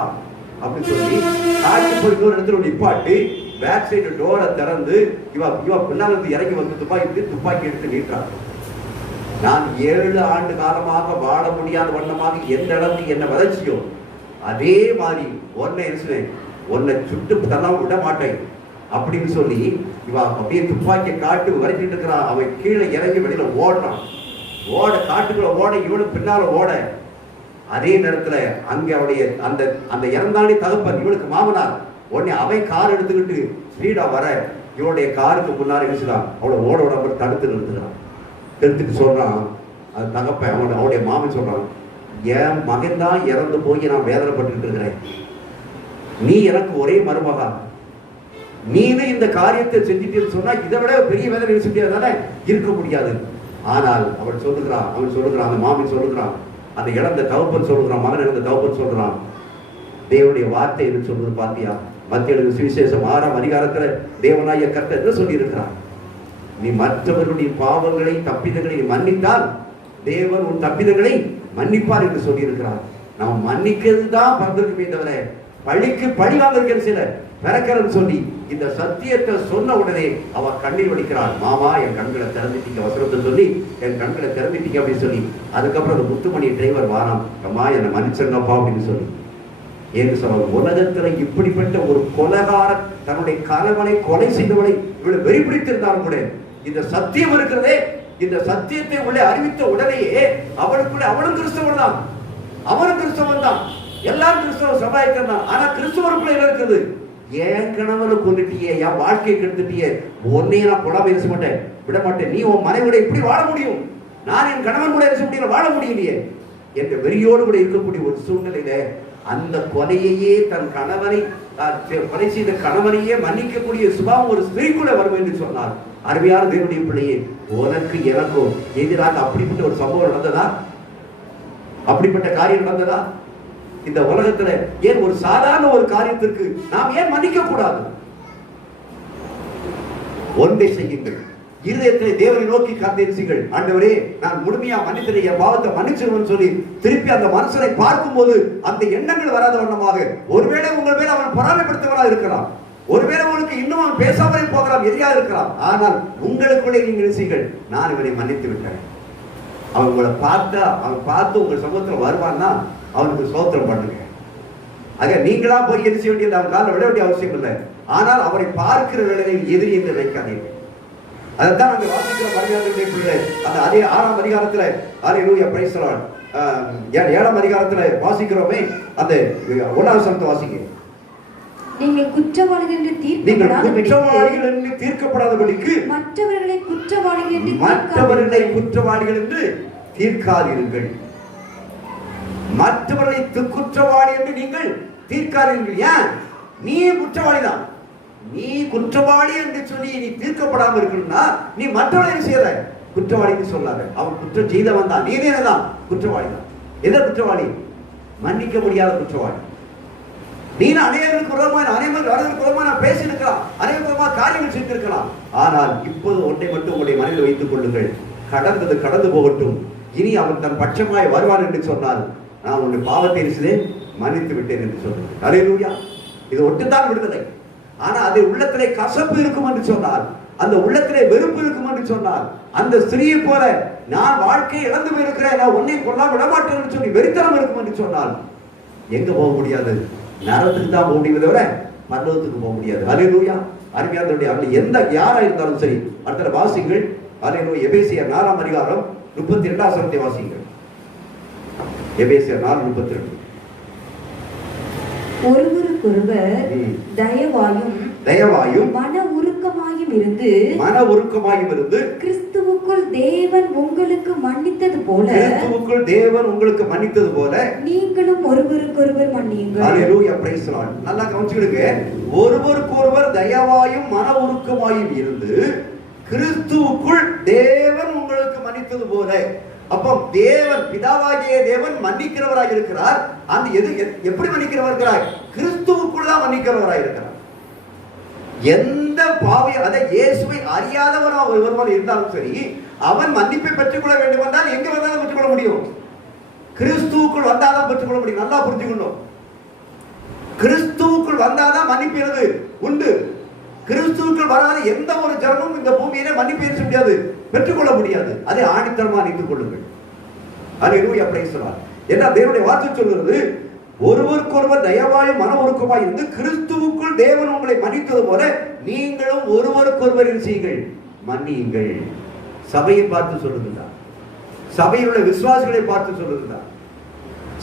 அப்படின்னு சொல்லி காட்டு பகுதி ஒரு இடத்துல நிப்பாட்டி பேக் சைடு டோரை திறந்து இவ பின்னால இருந்து இறங்கி வந்து துப்பாக்கி எடுத்து நீட்டான். நான் 7 ஆண்டு காலமாக வாழ முடியாத வண்ணமாக எந்த அளவுக்கு என்ன வளர்ச்சியோ அதே மாதிரி உன்னை சுட்டு தள்ளாம விட மாட்டேன் அப்படின்னு சொல்லி இவன் அப்படியே துப்பாக்கியை காட்டு வரைச்சிட்டு இருக்கிறான். அவன் கீழே இறங்கி வெளியில ஓடுறான். காட்டுக்குள்ள ஓட, இவனும் பின்னால ஓட. அதே நேரத்துல அங்க அவனுடைய அந்த அந்த இறந்தாண்டி தகப்பன் இவனுக்கு மாமனார் உடனே அவன் கார் எடுத்துக்கிட்டு ஸ்பீடா வர இவனுடைய காருக்கு முன்னாடி வீசுறான். அவளை ஓட விடாம தடுத்து நிறுத்துறான். எடுத்துட்டு சொல்றான், அது தகப்பன் அவனுடைய மாமன் சொல்றான், என் மகன் தான் இறந்து போய் நான் வேதனைப்பட்டு இருக்கிறேன், நீ எனக்கு ஒரே மருமகா, நீனு இந்த காரியத்தை செஞ்சுட்டு சொன்னா இதை விட பெரிய வேதனை செஞ்சதானே இருக்க முடியாது. ஆனால் அவன் சொல்லுகிறான், அந்த மாமன் சொல்லுகிறான், அந்த இழந்த தகப்பன் சொல்லுகிறான், மகன் இழந்த தகப்பன் சொல்றான், தேவனுடைய வார்த்தை என்று சொல்றது பாத்தியா? மத்திய சுவிசேஷம் 6ஆம் அதிகாரத்துல தேவனாய கர்த்தர் என்ன சொல்லி இருக்கிறார்? நீ மற்றவர்களுடைய பாவங்களை தப்பிதங்களை மன்னித்தால் தேவன் உன் தப்பிதங்களை மன்னிப்பார் என்று சொல்லி இருக்கிறார். நாம் மன்னிக்கிறது தான் பறந்திருக்குமே தவிர பழிக்கு பழி வாங்கிருக்கிற சில பிறக்கிறன்னு சொல்லி இந்த சத்தியத்தை சொன்ன உடனே அவ கண்ணீர் வடிக்கிறாள். மாமா என் கண்களை திறந்துட்டீங்க, வசனத்தை சொல்லி என் கண்களை திறந்துட்டீங்க அப்படின்னு சொல்லி. அதுக்கப்புறம் அந்த முத்துமணி டிரைவர் வாராம், அம்மா என்னை மன்னிச்சங்கப்பா அப்படின்னு சொல்லி. ஏன்னு சொல்ல, உலகத்துல இப்படிப்பட்ட ஒரு கொலைகார தன்னுடைய கணவனை கொலை செய்தவனை இவ்வளவு வெறி பிடித்திருந்தாலும் கூட இந்த சத்தியம் இருக்கிறதே, இந்த சத்தியத்தை உள்ளே அறிவித்த உடனேயே அவளும் கிறிஸ்தவன் தான், அவனும் கிறிஸ்தவன் தான், எல்லாரும் கிறிஸ்தவ சபாயத்தான் தான். ஆனா கிறிஸ்தவருக்குள்ள என்ன இருக்குது? என் கணவனை கொண்டுட்டியே, என் வாழ்க்கையை கெடுத்துட்டியே, உன்னையே நான் கொலை பேச மாட்டேன், விட மாட்டேன், நீ உன் மனைவியோட இப்படி வாழ முடியும், நான் என் கணவன் கூட பேச முடியல, வாழ முடியலையே என்ற வெறியோடு கூட இருக்கக்கூடிய ஒரு சூழ்நிலையில அந்த கொலையையே தன் கணவனை கொலை செய்த கணவனையே மன்னிக்கக்கூடிய சுபாவம் ஒரு ஸ்திரீக்குள்ள வரும் என்று சொன்னார். அருமையான தேவனுடைய பிள்ளையே, உனக்கு எனக்கும் எதிராக அப்படிப்பட்ட ஒரு சம்பவம் நடந்ததா? அப்படிப்பட்ட காரியம் நடந்ததா? இந்த உலகத்துல ஏன் ஒரு சாதாரண ஒரு காரியத்திற்கு நாம் ஏன் மன்னிக்க கூடாது? ஒன்றை செய்யுங்கள், இருதயத்தை தேவனை நோக்கி காத்திருங்கள், ஆண்டவரே நான் முழுமையா மன்னித்தேன், என் பாவத்தை மன்னிச்சிருவேன் சொல்லி திருப்பி அந்த மனுஷனை பார்க்கும் போது அந்த எண்ணங்கள் வராத வண்ணமாக, ஒருவேளை உங்கள் மேல அவன் பொறாமைப்படுத்தவனா இருக்கலாம், ஒருவேளை உங்களுக்கு இன்னும் அவன் பேசாமலே போகலாம், எதிரியா இருக்கலாம், ஆனால் உங்களுக்குள்ளே நீங்கள் செய்யுங்கள், நான் இவனை மன்னித்து விட்டேன். அவன் உங்களை அவன் பார்த்து உங்கள் சமூகத்தில் வருவான்னா அவனுக்கு சோத்திரம் பண்ணுங்க. ஆக நீங்களா போய் எது செய்ய வேண்டியது, அவன் காலில் விட வேண்டிய அவசியம் இல்லை. ஆனால் அவரை பார்க்கிற வேளையில் எதிரி என்று நினைக்காதீர்கள். அதைத்தான் நாங்கள் வாசிக்கிற மரியாதை அந்த அதே 6ஆம் அதிகாரத்துல அல்லேலூயா பிரைஸ் தி லார்ட் 7ஆம் அதிகாரத்துல வாசிக்கிறோமே, அந்த 1ஆம் வசனத்தை வாசிங்க. நீங்கள் குற்றவாளிகள் என்று தீர்க்கப்படாதபடிக்கு மற்றவர்களை குற்றவாளிகள் என்று தீர்க்காதீர்கள். மற்றவர்களை குற்றவாளி என்று நீங்கள் தீர்க்காதீர்கள். ஏன்? நீ குற்றவாளி தான். நீ குற்றவாளி என்று சொல்லி நீ தீர்க்கப்படாமல் இருக்கணும்னா நீ மற்றவர்களை செய்யற குற்றவாளின்னு சொல்லாத. அவன் குற்றம் செய்தவன் தான், நீ தான் குற்றவாளி தான். எந்த குற்றவாளி? மன்னிக்க முடியாத குற்றவாளி. நீ அநேகருக்கு விரோதமாக பேசியிருக்கலாம், அநேகமாக காரியங்கள் செய்திருக்கலாம். ஆனால் இப்போது ஒன்றை மட்டும் உங்களுடைய மனதில் வைத்துக் கொள்ளுங்கள், கடந்தது கடந்து போகட்டும், இனி அவன் தன் பட்சமாய் வருவான் என்று சொன்னால் நான் உன்னுடைய பாவத்தை மன்னித்து விட்டேன் என்று சொல்றேன். அல்லேலூயா. இது ஒட்டுத்தான் விடுதலை. ஆனா அது உள்ளத்திலே கசப்பு இருக்கும் என்று சொன்னால், அந்த உள்ளத்திலே வெறுப்பு இருக்கும் என்று சொன்னால், அந்த ஸ்திரீயை போல நான் வாழ்க்கையை இழந்து போயிருக்கிறேன், நான் உன்னை கொல்லாம விடமாட்டேன் என்று சொல்லி வெறித்தனம் இருக்கும் என்று சொன்னால் எங்க போக முடியாது? நரகத்துக்கு தான் போக முடியும், தவிர பரலோகத்துக்கு போக முடியாது. அல்லேலூயா. அருமையானவர்களே, அவர்கள் எந்த யாரா இருந்தாலும் சரி, அடுத்த வாசிங்கள். அல்லேலூயா. எபேசியர் 4ஆம் அதிகாரம் 32ஆம் வசனத்தை வாசிங்கள். எபேசியர் 4:32. ஒருவருக்கொருவர் தயவாயும் மன உருக்கமாயும் இருந்து கிறிஸ்துவுக்குள் தேவன் உங்களுக்கு மன்னித்தது போல நீங்களும் ஒருவருக்கொருவர் மன்னியுங்கள். அல்லேலூயா. Praise the Lord. நல்லா கவனிச்சுடுங்க. ஒருவருக்கொருவர் தயவாயும் மன உருக்கமாயும் இருந்து கிறிஸ்துவுக்குள் தேவன் உங்களுக்கு மன்னித்தது போல. அப்போ தேவன், பிதாவாகிய தேவன் மன்னிக்கிறவராக இருக்கிறார். அந்த எப்படி மன்னிக்கிறவர் இருக்கிறார்? கிறிஸ்துவுக்குள் தான் மன்னிக்கிறவராக இருக்கிறார். எந்த பாவி, அதை இயேசுவை அறியாதவனோ ஒருவன் இருந்தாலும் சரி, அவன் மன்னிப்பை பெற்றுக்கொள்ள வேண்டும் என்றால் எங்க வந்தாலும் பெற்றுக்கொள்ள முடியும்? கிறிஸ்துவுக்குள் வந்தாதான் பெற்றுக்கொள்ள முடியும். நல்லா புரிஞ்சுக்கணும். கிறிஸ்துவுக்குள் வந்தாதான் மன்னிப்பு உண்டு. கிறிஸ்துவுக்குள் வராத எந்த ஒரு ஜனமும் இந்த பூமியிலே மன்னிப்பு பெற முடியாது, பெற்றுக்கொள்ள முடியாது. அதை ஆணித்தரமா அறிந்து கொள்ளுங்கள். அல்லேலூயா, பிரைஸ் தி லார்ட். என்ன தேவனுடைய வார்த்தை சொல்கிறது? ஒருவருக்கொருவர் தயவாயும் மன ஒருக்கமாய் இருந்து கிறிஸ்துவுக்குள் தேவன் உங்களை மன்னித்தது போல நீங்களும் ஒருவருக்கொருவர் செய்யுங்கள், மன்னியுங்கள். சபையை பார்த்து சொல்லுகிறார், சபையில் உள்ள விசுவாசிகளை பார்த்து சொல்லுகிறார்,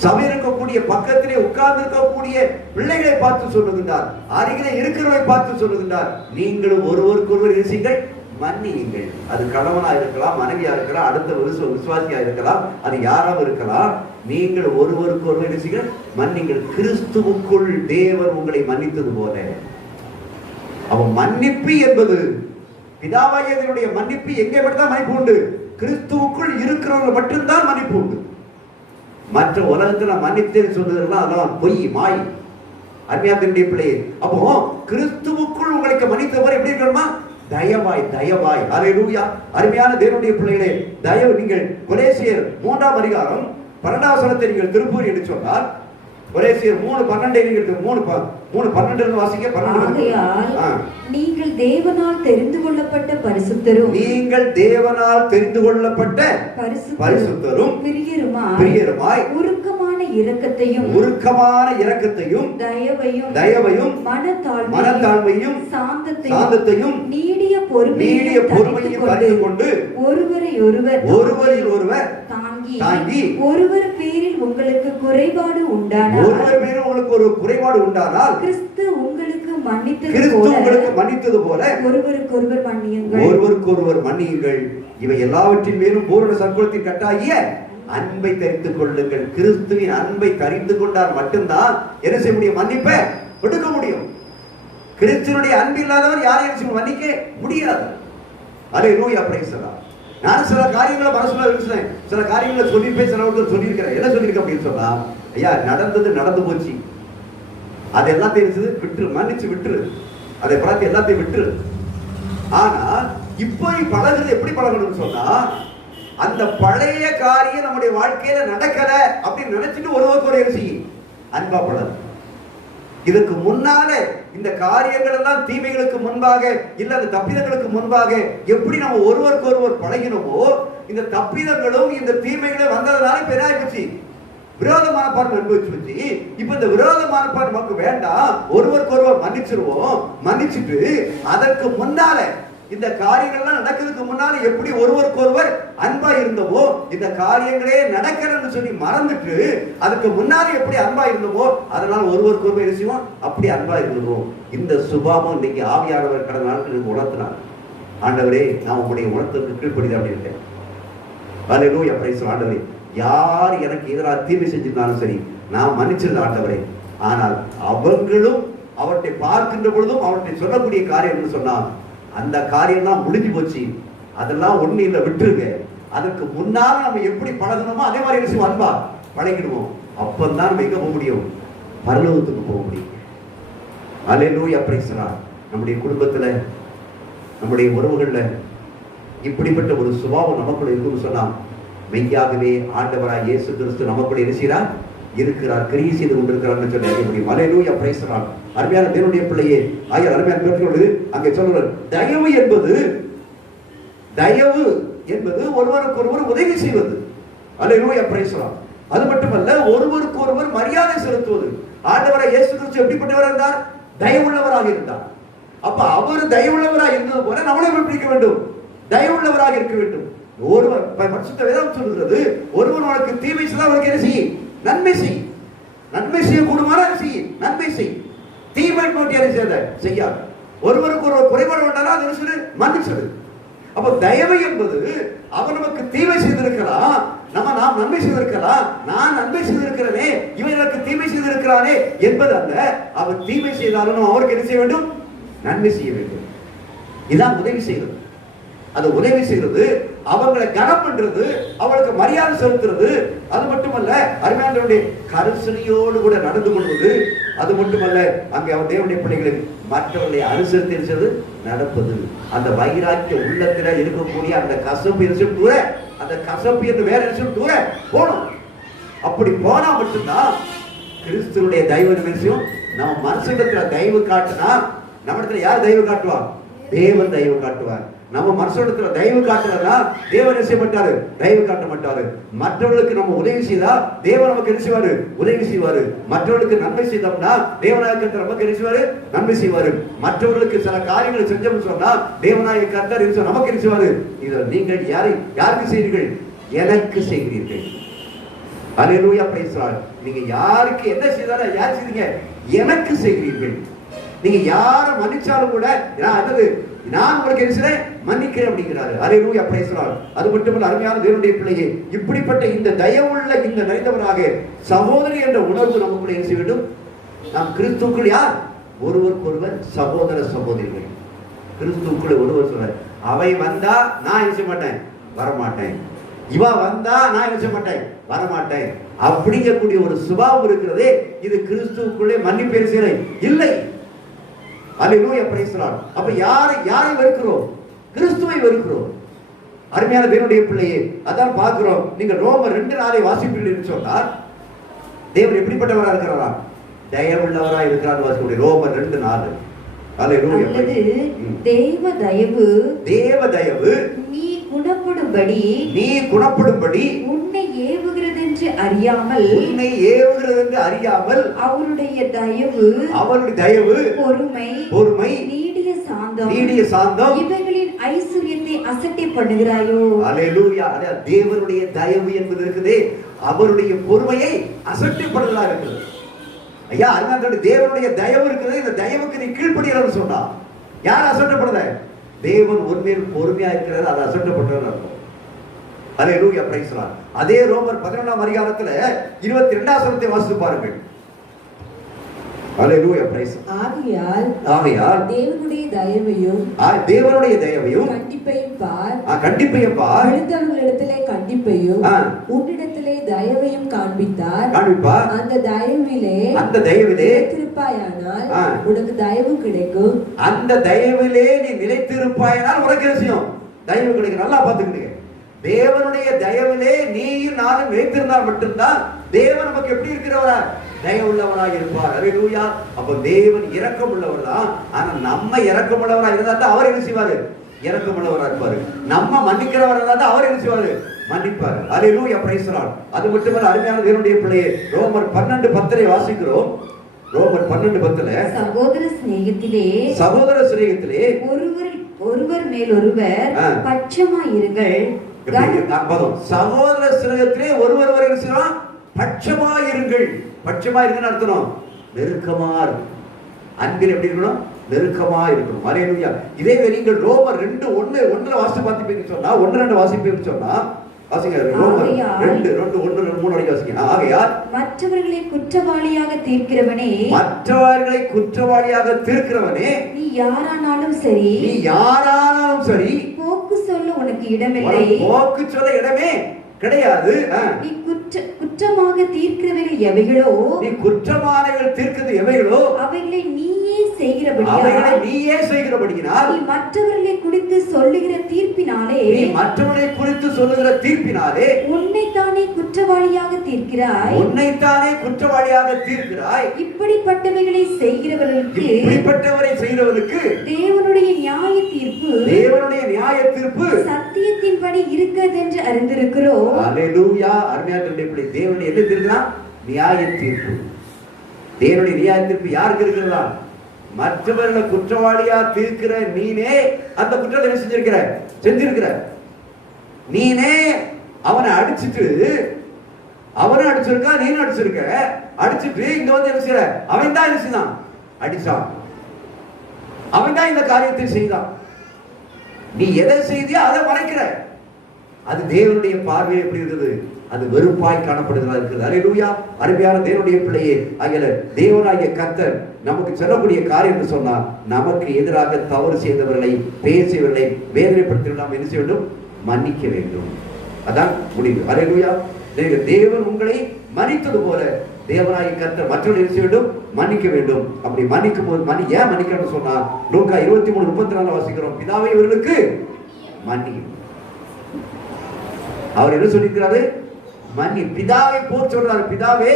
சபையில் இருக்கக்கூடிய பக்கத்திலே உட்கார்ந்து இருக்கக்கூடிய பிள்ளைகளை பார்த்து சொல்லுகின்றார், அருகிலே இருக்கிறவரை பார்த்து சொல்லுகின்றார், நீங்களும் ஒருவருக்கொருவர் செய்யுங்கள், மன்னியுங்கள். அது கணவனா இருக்கலாம், மனைவியா இருக்கலாம், அடுத்த விசுவாசியா இருக்கலாம், அது யாராவது இருக்கலாம். நீங்கள் ஒருவருக்கொருவர் செய்யுங்கள், மன்னிங்கள், கிறிஸ்துவுக்குள் தேவன் உங்களை மன்னித்தது போல. அவன் மன்னிப்பு என்பது பிதாவாகிய மன்னிப்பு எங்கே மட்டும்தான் மன்னிப்பு உண்டு? கிறிஸ்துவுக்குள் இருக்கிறவங்க மட்டும்தான் மன்னிப்பு உண்டு. மற்ற உலகத்துல மன்னித்தேன்னு சொல்றதெல்லாம் அதெல்லாம் பொய், மாய். அருமையானுடைய பிள்ளையே, அப்போ கிறிஸ்துவுக்குள் உங்களுக்கு மன்னித்தவர் எப்படி இருக்கணுமா? தயவாய், தயவாய். அல்லேலூயா. அருமையான தேவனுடைய பிள்ளைகளே, தயவு. நீங்கள் கொலேசியர் 3ஆம் அதிகாரம் 12ஆம் வசனத்தை நீங்கள் திருப்பூர் என்று சொன்னால், கொலேசியர் 3:12 நீங்கள் 3:12 வாசிக்க. 12. நீங்கள் தேவனால் தெரிந்து கொள்ளப்பட்ட பரிசுத்தரும், நீங்கள் தேவனால் தெரிந்து கொள்ளப்பட்ட பரிசுத்தரும் பிரியருமாய் உருக்கமான இரக்கத்தையும் தயவையும் மனத்தாழ்மையும் சாந்தத்தையும் நீடிய பொறுமையும் கற்றுக்கொண்டு ஒருவரில் ஒருவர் தாங்கி ஒருவர் பேரில் உங்களுக்கு குறைபாடு உண்டானால் கிறிஸ்து உங்களுக்கு மன்னித்தது போல ஒருவருக்கொருவர் மன்னியுங்கள். இவை எல்லாவற்றின் மேலும் பூரண சற்குணத்தின் கட்டாகிய அன்பை தரித்துக் கொள்ளுங்கள். கிறிஸ்துவின் அன்பை தரித்து கொண்டால் மட்டும்தான் என்ன செய்ய முடியும்? மன்னிப்பை கொடுக்க முடியும். கிறிஸ்துவனுடைய அன்பு இல்லாதவர் யாரையும் மன்னிக்க முடியாது. அல்லேலூயா, பிரைஸ் தி லார்ட். நான் சில காரியங்களை மனசுல வச்சுனேன், சில காரியங்களை சொல்லிருப்பேன், சில ஒருத்தர் சொல்லியிருக்கிறேன். என்ன சொல்லியிருக்கேன் அப்படின்னு சொன்னா, ஐயா நடந்தது நடந்து போச்சு, அது எல்லாத்தையும் விட்டுரு, மன்னிச்சு விட்டுரு, அதை பார்த்து எல்லாத்தையும் விட்டுரு. ஆனா இப்போ பழகுறது எப்படி பழகணும்னு சொன்னா, அந்த பழைய காரியம் நம்முடைய வாழ்க்கையில நடக்கல அப்படின்னு நினைச்சிட்டு ஒருவருக்கு ஒரு அன்பா பழகு. இதுக்கு முன்னால இந்த காரியங்கள் எல்லாம் தீமைகளுக்கு முன்பாக, இல்ல அந்த தப்பிதங்களுக்கு முன்பாக எப்படி நம்ம ஒருவருக்கு ஒருவர் பழகினோமோ, இந்த தப்பிதங்களும் இந்த தீமைகளும் வந்ததுனால இப்ப என்ன ஆயிடுச்சு? விரோத மனப்பான்மை அனுபவிச்சு. இப்ப இந்த விரோத மனப்பான்மை நமக்கு வேண்டாம், ஒருவருக்கு ஒருவர் மன்னிச்சிருவோம். மன்னிச்சுட்டு அதற்கு முன்னால இந்த காரியங்கள்லாம் நடக்கிறதுக்கு முன்னால எப்படி ஒருவருக்கு ஒருவர் அன்பா இருந்தவோ, இந்த காரியங்களே நடக்கிறன்னு சொல்லி மறந்துட்டு அதுக்கு முன்னால எப்படி அன்பா இருந்தவோ, அதனால ஒருவருக்கு ஒருவர் செய்வோம், அப்படி அன்பா இருந்தோம். இந்த சுபாவம் இன்னைக்கு ஆவியானவர் கடந்த நாட்களுக்கு உணர்த்தினார். ஆண்டவரே, நான் உங்களுடைய உணர்த்துக்கு கீழ்ப்படிதான் அப்படி இருக்கேன். அல்லேலூயா, பிரைஸ் தி ஆண்டவரே. யார் எனக்கு எதிராக தீமை செஞ்சிருந்தாலும் சரி, நான் மன்னிச்சிருந்த ஆண்டவரே. ஆனால் அவர்களும் அவற்றை பார்க்கின்ற பொழுதும் அவற்றை சொல்லக்கூடிய காரியம் சொன்னா, அந்த காரியம் தான் முடிஞ்சு போச்சு, அதெல்லாம் ஒண்ணு இல்லை, விட்டுருங்க. அதற்கு முன்னால் நம்ம எப்படி பழகணுமோ அதே மாதிரி என்ன செய்வோம்? அன்பா பழகிடுவோம். அப்பந்தான் நம்ம எங்க போக முடியும்? பரலோகத்துக்கு போக முடியும். அல்லேலூயா, பிரைஸ் தி லார்ட். நம்முடைய குடும்பத்துல, நம்முடைய உறவுகள்ல இப்படிப்பட்ட ஒரு சுபாவம் நமக்குள்ள இருக்குன்னு சொன்னா, மெய்யாகவே ஆண்டவராய் இயேசு கிறிஸ்து நமக்குள்ள இருக்கிறார், கிரியை செய்து கொண்டிருக்கிறார் சொல்லி அறிய முடியும். அல்லேலூயா, பிரைஸ் தி லார்ட். அருமையான தேவனுடைய பிள்ளையே, ஆயா அருமையான பேசுகிறது அங்கே சொல்றார், தயவு என்பது ஒருவருக்கு ஒருவர் உதவி செய்வது. அல்லேலூயா, பிரைஸ் தி லார்ட். அது மட்டுமல்ல, ஒருவருக்கு ஒருவர் மரியாதை செலுத்துவது. ஆண்டவராய் இயேசு கிறிஸ்து எப்படிப்பட்டவர் இருந்தார்? தயவுள்ளவராக இருந்தார். அப்ப அவர் தயவுள்ளவராக இருந்தது போல நம்மளும் எப்படி இருக்க வேண்டும்? தயவுள்ளவராக இருக்க வேண்டும். ஒருவர் பரிசுத்த வேதம் சொல்கிறது, ஒருவன் உனக்கு தீமை செய்தால் அவனுக்கு என்ன செய்? நன்மை செய். நன்மை செய்யக்கூடுமாறு செய், நன்மை செய். தீமை நோட்டி செய்யாது. ஒருவருக்கு ஒரு குறைபாடு உண்டானா அது மன்னிச்சது. அப்ப தயவு என்பது அவன் நமக்கு தீமை செய்திருக்கலாம், நாம் நன்மை செய்திருக்கலாம். நான் நன்மை செய்திருக்கிறேனே, இவன் எனக்கு தீமை செய்திருக்கிறானே என்பது அல்ல. அவன் தீமை செய்தாலும் அவருக்கு என்ன செய்ய வேண்டும்? நன்மை செய்ய வேண்டும். இதான் உதவி செய்வது. அது உதவி செய்யறது, அவங்களை கனம் பண்றது, அவளுக்கு மரியாதை செலுத்துறது. அது மட்டுமல்ல, அருமையானவருடைய கரிசனையோடு கூட நடந்து கொள்வது. அது மட்டுமல்ல, அங்கே அவன் தேவனுடைய பிள்ளைகளுக்கு மற்றவர்களை அனுசரித்து நடப்பது. அந்த வைராக்கிய உள்ளத்துல இருக்கக்கூடிய அந்த கசப்பு எரிச்சல் தூர, அந்த கசப்பு என்று வேற எரிச்சல் தூர போகணும். அப்படி போனா மட்டும்தான் கிறிஸ்துவனுடைய தயவு விஷயம். நம்ம மனுஷத்துல தயவு காட்டினா, நம்ம இடத்துல யார் தயவு காட்டுவா? தேவன் தயவு காட்டுவார். நம்ம மனுஷத்துல தயவு காட்டுறதா தேவன் என்ன மாட்டாரு? தயவு காட்ட மாட்டாரு. மற்றவர்களுக்கு நம்ம உதவி செய்தா தேவன் நமக்கு என்ன செய்வாரு? உதவி செய்வாரு. மற்றவர்களுக்கு நன்மை செய்தோம்னா தேவநாயக நமக்கு என்ன செய்வாரு? நன்மை செய்வாரு. மற்றவர்களுக்கு சில காரியங்களை செஞ்சோம்னு சொன்னா தேவநாயக கர்த்தர் நமக்கு என்ன செய்வாரு? இதை நீங்கள் யாருக்கு செய்கிறீர்கள்? எனக்கு செய்கிறீர்கள். அல்லேலூயா, பிரைஸ் தி லார்ட். நீங்க யாருக்கு என்ன செய்தாலும் யார் செய்றீங்க? எனக்கு செய்கிறீர்கள். நீங்க யாரை மன்னிச்சாலும் கூட நான் உங்களுக்கு என்ன செய்றேன்? மன்னிக்கிறேன் அப்படிங்கிறாரு. அல்லேலூயா, பிரைஸ் தி லார்ட். அது மட்டுமல்ல, அருமையான தேவனுடைய பிள்ளையே, இப்படிப்பட்ட இந்த தயவுள்ள இந்த நிறைந்தவராக சகோதரி என்ற உணர்வு நமக்குள்ள என்ன செய்ய வேண்டும்? நாம் கிறிஸ்துவுக்குள் யார்? ஒருவருக்கொருவர் சகோதர சகோதரிகள். கிறிஸ்துவுக்குள்ள ஒருவர் சொல்றார், அவை வந்தா நான் என்ன செய்ய மாட்டேன்? வரமாட்டேன். இவ வந்தா நான் என்ன செய்ய மாட்டேன்? வரமாட்டேன். அப்படிங்கக்கூடிய ஒரு சுபாவம் இருக்கிறதே, இது கிறிஸ்துவுக்குள்ளே மன்னிப்பு செய்ய இல்லை. அல்லேலூயா, பிரைஸ் தி லார்ட். அப்ப யாரை வெறுக்கிறோம்? கிறிஸ்துவை வெறுக்கிறோம். அருமையான தேவனுடைய பிள்ளையே, அதான் பார்க்கிறோம். நீங்க ரோமர் 2:4 வாசிப்பீர்கள் என்று சொன்னால் தேவன் எப்படிப்பட்டவரா இருக்கிறாரா? தயவுள்ளவரா இருக்கிறார். வாசிக்கக்கூடிய ரோமர் 2:4. அல்லேலூயா. தேவ தயவு நீ குணப்படும்படி உன்னை ஏவுகிறது என்று அறியாமல் அவருடைய தயவு பொறுமை நீடிய சாந்தம் இவைகளின் ஐசுரியத்தை அசட்டை பண்ணுகிறாயோ? அல்லேலூயா. தேவனுடைய தயவு என்பது இருக்குதே, அவருடைய பொறுமையை அசட்டை பண்ணுதலா இருக்குது. ஐயா, அதனால தேவனுடைய தயவு இருக்குது. இந்த தயவுக்கு நீ கீழ்ப்படியலன்னு சொன்னா யார் அசட்டப்படுத? தேவன் உண்மையில் பொறுமையா இருக்கிறது, அது அசட்டப்படுறது அர்த்தம். அல்லேலூயா, பிரைஸ் தி லார்ட். அதே ரோமர் 11ஆம் அதிகாரத்துல 22ஆம் வசனத்தை வாசித்து பாருங்கள். அல்லேலூயா, பிரைஸ். ஆகையால் தேவனுடைய தயவையும் கண்டிப்பையும் பார். விழுந்தவர்களிடத்திலே கண்டிப்பையும் உன்னிடத்திலே தயவையும் காண்பிப்பார். அந்த தயவிலே நிலைத்திருப்பாயானால் உனக்கு தயவு கிடைக்கும். அந்த தயவிலே நீ நிலைத்திருப்பாயானால் உனக்கு என்ன தயவு கிடைக்கும். நல்லா பாத்துக்கிட்டீங்க. தேவனுடைய தயவிலே நீயும் நானும் நிலைத்திருந்தால் மட்டும்தான் தேவன் நமக்கு எப்படி இருக்கிறவரா? தயவுள்ளவராக இருப்பார். அல்லேலூயா. அப்ப தேவன் இரக்கம் உள்ளவர் தான். ஆனா நம்ம இரக்கம் உள்ளவரா இருந்தா தான் அவர் என்ன செய்வாரு? இரக்கம் உள்ளவரா இருப்பாரு. நம்ம மன்னிக்கிறவரா இருந்தா அவர் என்ன செய்வாரு? மன்னிப்பார். அல்லேலூயா, பிரைஸ் தி லார்ட். அது மட்டுமல்ல, அருமையான தேவனுடைய பிள்ளையே, ரோமர் 12:10 வாசிக்கிறோம். ரோமர் 12:10 சகோதர சிநேகத்திலே ஒருவர் மேல் ஒருவர் பட்சமாயிருங்கள். சகோதர சிநேகத்திலே ஒருவர் பட்சமாயிருங்கள். பட்சமாயிருங்கன்னு அர்த்தம் நெருக்கமா இருக்கும். அன்பில் எப்படி இருக்கணும்? நெருக்கமா இருக்கணும். அல்லேலூயா. இதே நீங்கள் ரோமர் 2:1 வாசி பார்த்துப்பீங்கன்னு சொன்னா 1:2 வாசிப்பீங்கன்னு சொன்னா வாசிங்க. ரோமர் 2:1-3 வரைக்கும் வாசிங்க. ஆகையால் மற்றவர்களை குற்றவாளியாக தீர்க்கிறவனே நீ யாரானாலும் சரி போக்கு சொல்ல உனக்கு இடமில்லை. போக்கு சொல்ல இடமே கிடையாது. நீ குற்றமாக தீர்க்கிறவைகள் எவைகளோ அவைகளை நீயே செய்கிறபடியால் நீ மற்றவர்களை குறித்து சொல்லுகிற தீர்ப்பினாலே உன்னைத்தானே குற்றவாளியாக தீர்க்கிறாய். இப்படிப்பட்டவைகளை செய்கிறவர்களுக்கு தேவனுடைய நியாய தீர்ப்பு சத்தியத்தின்படி இருக்கிறது என்று அறிந்திருக்கிறோம். அல்லேலூயா. அருமையானவர்களே, தேவனுடைய என்ன தீர்ப்புனா? நியாய தீர்ப்பு. தேவனுடைய நியாய தீர்ப்பு யாருக்கு இருக்கிறதா? மற்றவர்களை குற்றவாளியா தீர்க்கிற நீனே அந்த குற்றத்தை செஞ்சிருக்கிற நீனே அவனை அடிச்சிருக்கா, நீனும் அடிச்சிருக்க. அடிச்சிட்டு இங்க வந்து என்ன செய்யற? அவன் தான் என்ன செய்தான்? அடிச்சான். அவன் தான் இந்த காரியத்தை செய்தான். நீ எதை செய்தியோ அதை மறைக்கிற. அது தேவனுடைய பார்வையில் எப்படி இருக்குது? அது வெறுப்பாய் காணப்படுகிறதா இருக்குது. அல்லேலூயா. அருமையான தேவனுடைய பிள்ளையே, ஆகிய தேவனாகிய கர்த்தர் நமக்கு சொல்லக்கூடிய காரியம் என்று சொன்னால், நமக்கு எதிராக தவறு செய்தவர்களை, பேசியவர்களை, வேதனைப்படுத்தி நாம் என்ன செய்ய வேண்டும்? மன்னிக்க வேண்டும். அதான் முடிவு. அல்லேலூயா. தேவன் உங்களை மன்னித்தது போல தேவனாய் கர்த்தர் மற்றவர்கள் என்ன செய்ய வேண்டும்? மன்னிக்க வேண்டும். அப்படி மன்னிக்கும் போது ஏன் மன்னிக்கணும்னு சொன்னா, லூக்கா 23:34 வாசிக்கிறோம். பிதாவே இவர்களுக்கு மன்னியும். அவர் என்ன சொல்லியிருக்கிறாரு? மன்னி. பிதாவை போல் சொல்றாரு. பிதாவே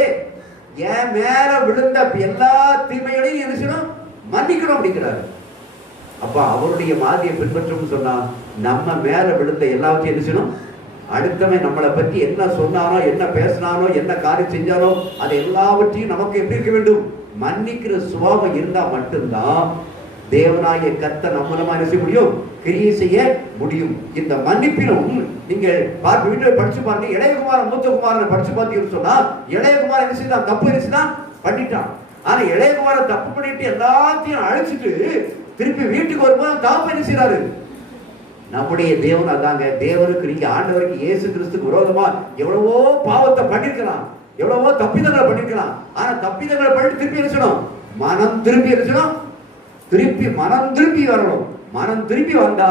என் மேல விழுந்த எல்லா தீமைகளையும் என்ன செய்யணும்? மன்னிக்கணும் அப்படிங்கிறாரு. அப்ப அவருடைய மாதிரியை பின்பற்றணும்னு சொன்னா, நம்ம மேல விழுந்த எல்லாத்தையும் என்ன செய்யணும்? அடுத்தவன் நம்மளை பற்றி என்ன சொன்னானோ, என்ன பேசினானோ, என்ன காரியம் செஞ்சானோ, அதை எல்லாவற்றையும் நமக்கு எப்படி இருக்க வேண்டும்? மன்னிக்கிற சுபாவம் இருந்தா மட்டும்தான் தேவனாய கர்த்தர் நம்ம மூலமா என்ன செய்ய முடியும்? கிரியை செய்ய முடியும். இந்த மன்னிப்பிலும் நீங்கள் வீட்டில் படிச்சு பாருங்க. இளையகுமாரன் மூத்தகுமாரனை படிச்சு பார்த்தீங்கன்னு சொன்னா, இளையகுமாரன் என்ன செய்தான்? தப்பு என்ன செய்தான்? பண்ணிட்டான். ஆனா இளையகுமாரன் தப்பு பண்ணிட்டு எல்லாத்தையும் அழிச்சிட்டு திருப்பி வீட்டுக்கு வரும்போது தாப்ப என்ன செய்யறாரு? நம்முடைய தேவன் அதாங்க. தேவனுக்கு நீங்க ஆண்டவருக்கு இயேசு கிறிஸ்துக்கு விரோதமா எவ்வளவோ பாவத்தை பண்ணிருக்கலாம், எவ்வளவோ தப்பிதங்களை பண்ணிருக்கலாம். ஆனா தப்பிதங்களை பண்ணிட்டு திருப்பி என்ன செய்யணும்? மனம் திருப்பி என்ன செய்யணும்? மனம் திருப்பி வரணும். மனம் திருப்பி வந்தா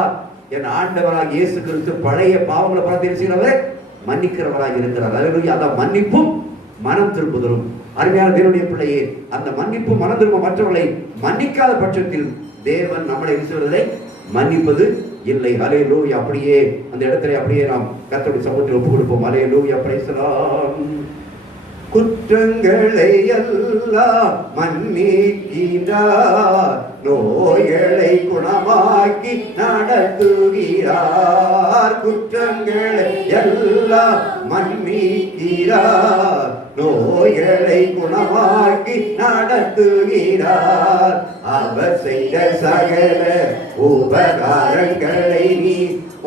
என் ஆண்டவராக இயேசு கிறிஸ்து பழைய பாவங்களை பார்த்து என்ன செய்கிறவர்? மன்னிக்கிறவராக இருக்கிறார். அல்லேலூயா. அதான் மன்னிப்பும் மனம் திரும்புதலும். அருமையான தேவனுடைய பிள்ளையே, அந்த மன்னிப்பு மனம் திரும்ப மற்றவர்களை மன்னிக்காத பட்சத்தில் தேவன் நம்மளை விசுவதை மன்னிப்பது இல்லை. அல்லேலூயா. அப்படியே அந்த இடத்துல அப்படியே நாம் கர்த்தருடைய சமூகத்தில் ஒப்புக் கொடுப்போம். அல்லேலூயா. Praise the Lord. குற்றங்களை எல்லாம் மன்னிக்கிறார், நோய்களை குணமாக்கி நடத்துகிறார். குற்றங்களை எல்லாம் மன்னிக்கிறார், நோய்களை குணமாக்கி நடத்துகிறார். அவர் செய்த சகல உபகாரங்களை நீ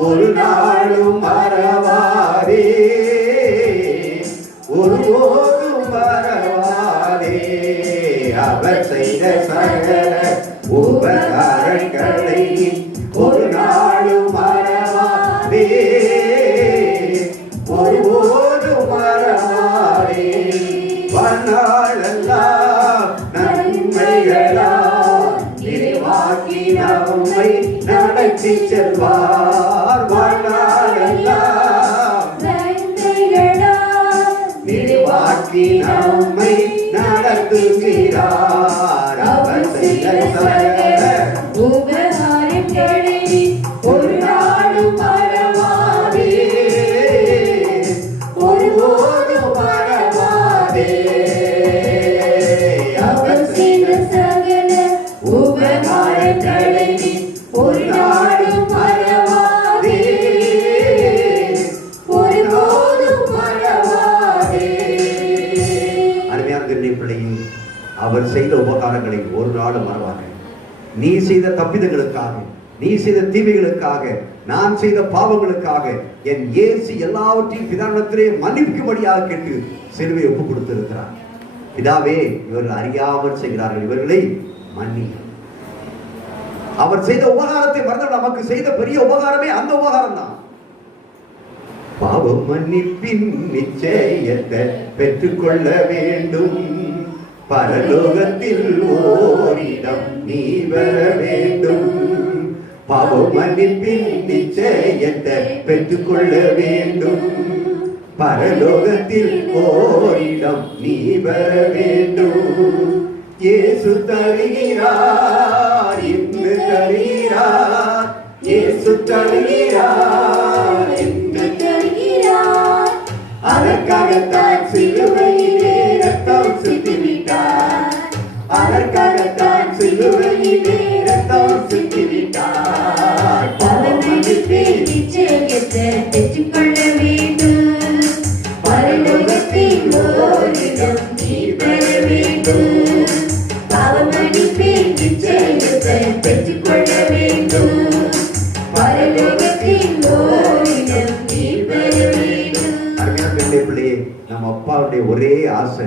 ஒரு நாளும் மறவாதே, ஒருபோதும் மறவாதே. அவர் செய்த சகல உபகாரங்களை நீ ஒரு நாளும் மறவாதே, ஒருபோதும் மறவாதே. வாழ்நாளெல்லாம் நன்மைகளால் நிறைவாக்கி நம்மை நடத்தி செல்வார். வாழ்நாளெல்லாம் நிறைவாக்கி நம்மை நடத்துகிறார். அவர் செய்த சகல உபகாரங்களை ஒரு நாளும் மறவாதே, ஒருபோதும் மறவாதே. அவர் செய்த சகல உபகாரங்களை ஒரு நாளும் மறவாதே, ஒருபோதும் மறவாதே. அருமையான பிள்ளையை, அவர் செய்த உபகாரங்களை ஒரு நாளும் மறவாதே. நீ செய்த தப்பிதங்களுக்காக, நீ செய்த தீமைகளுக்காக, நான் செய்த பாவங்களுக்காக என் இயேசு எல்லாவற்றையும் பிதாவிடத்திலே மன்னிக்கும்படியாக கேட்டு சிலுவையை ஒப்புக் கொடுத்திருக்கிறார். பிதாவே, இவர்கள் அறியாமல் செய்கிறார்கள், இவர்களை மன்னி. அவர் செய்த உபகாரத்தை மறந்து நமக்கு செய்த பெரிய உபகாரமே அந்த உபகாரம் தான். பாவம் மன்னிப்பின் நிச்சயத்தை பெற்றுக்கொள்ள வேண்டும், பரலோகத்தில் ஓரிடம் நீ வர வேண்டும். பாவம் மன்னிப்பின் நிச்சயத்தை பெற்றுக்கொள்ள வேண்டும், பரலோகத்தில் ஓரிடம் நீ வர வேண்டும். இயேசு தருகிறார், இன்று தருகிறார். இயேசு தருகிறார், இன்று தருகிறார். அதற்காகத்தான் சிலுவையிலே ரத்தம் சிந்திவிட்டார், அதற்காகத்தான் சிலுவையிலே ரத்தம் சிந்திவிட்டார். பாவம் மன்னிப்பின் நிச்சயத்தை பெற்றுக்கொள்ள வேண்டும், பரலோகத்தில் ஓரிடம் நீ பெற வேண்டும். பாவம் மன்னிப்பின் நிச்சயத்தை பெற்றுக்கொள்ள வேண்டும், பரலோகத்தில் ஓரிடம் நீ பெற வேண்டும். பிள்ளையே, நம்ம அப்பாவுடைய ஒரே ஆசை,